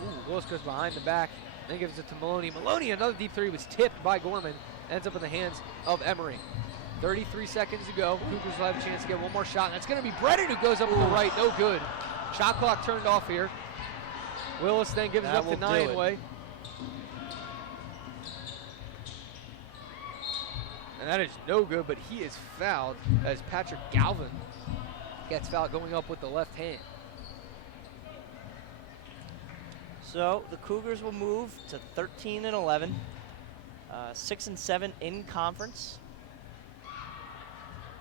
Ooh, Willis goes behind the back. Then gives it to Maloney. Maloney, another deep three, was tipped by Gorman. Ends up in the hands of Emery. 33 seconds to go. Cougars will have a chance to get one more shot. And it's going to be Brennan who goes up to the right. No good. Shot clock turned off here. Willis then gives it up to Nine-way. And that is no good, but he is fouled as Patrick Galvin gets fouled going up with the left hand. So the Cougars will move to 13-11, 6-7 in conference.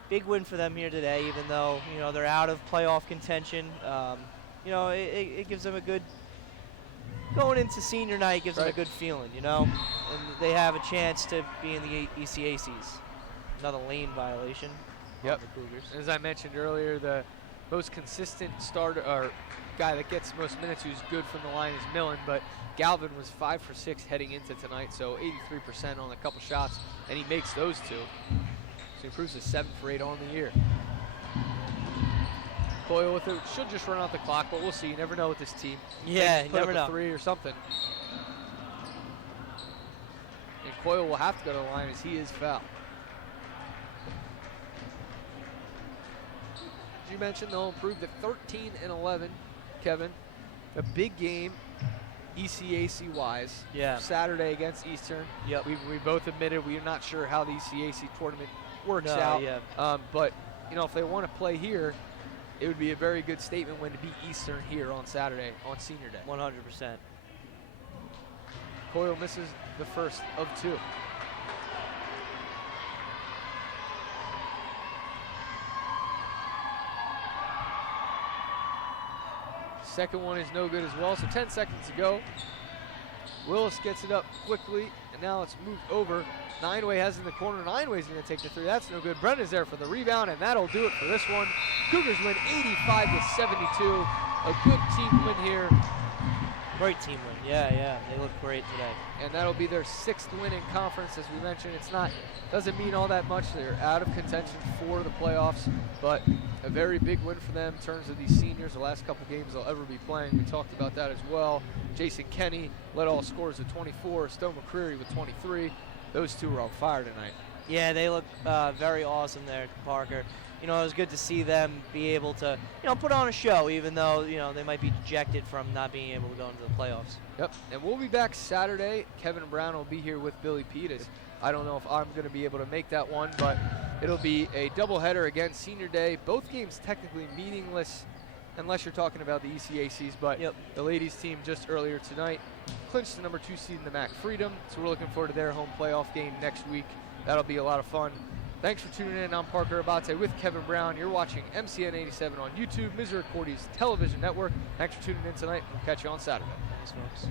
Big win for them here today, even though they're out of playoff contention. It gives them a good going into senior night. Gives them a good feeling, and they have a chance to be in the ECACs. Another lane violation. Yep. The Cougars. As I mentioned earlier, the most consistent starter or guy that gets most minutes who's good from the line is Millen, but Galvin was 5 for 6 heading into tonight, so 83% on a couple shots, and he makes those two. So he improves to 7 for 8 on the year. Coyle with it should just run out the clock, but we'll see. You never know with this team. Yeah, Maybe you never put up know. a 3 or something. And Coyle will have to go to the line as he is fouled. As you mentioned, they'll improve to 13-11, Kevin. A big game, ECAC-wise. Yeah. Saturday against Eastern. Yep. We both admitted we're not sure how the ECAC tournament works No, out. yeah. But, if they want to play here, it would be a very good statement win to beat Eastern here on Saturday, on Senior Day. 100%. Coyle misses the first of 2. Second one is no good as well, so 10 seconds to go. Willis gets it up quickly, and now it's moved over. Nine-way has in the corner. Nine-way's going to take the 3. That's no good. Brenda's there for the rebound, and that'll do it for this one. Cougars win 85-72. A good team win here. Great team win. Yeah. They look great today. And that'll be their 6th win in conference. As we mentioned, doesn't mean all that much. They're out of contention for the playoffs, but a very big win for them in terms of these seniors. The last couple games they'll ever be playing. We talked about that as well. Jason Kenny led all scorers with 24. Stowe McCreary with 23. Those two were on fire tonight. Yeah, they look very awesome there, Parker. It was good to see them be able to, put on a show, even though, they might be dejected from not being able to go into the playoffs. Yep, and we'll be back Saturday. Kevin Brown will be here with Billy Peters. I don't know if I'm going to be able to make that one, but it'll be a doubleheader against Senior Day. Both games technically meaningless unless you're talking about the ECACs, but the ladies team just earlier tonight clinched the number 2 seed in the MAC Freedom, so we're looking forward to their home playoff game next week. That'll be a lot of fun. Thanks for tuning in. I'm Parker Abate with Kevin Brown. You're watching MCN 87 on YouTube, Misericordia's television network. Thanks for tuning in tonight. We'll catch you on Saturday. Thanks, folks.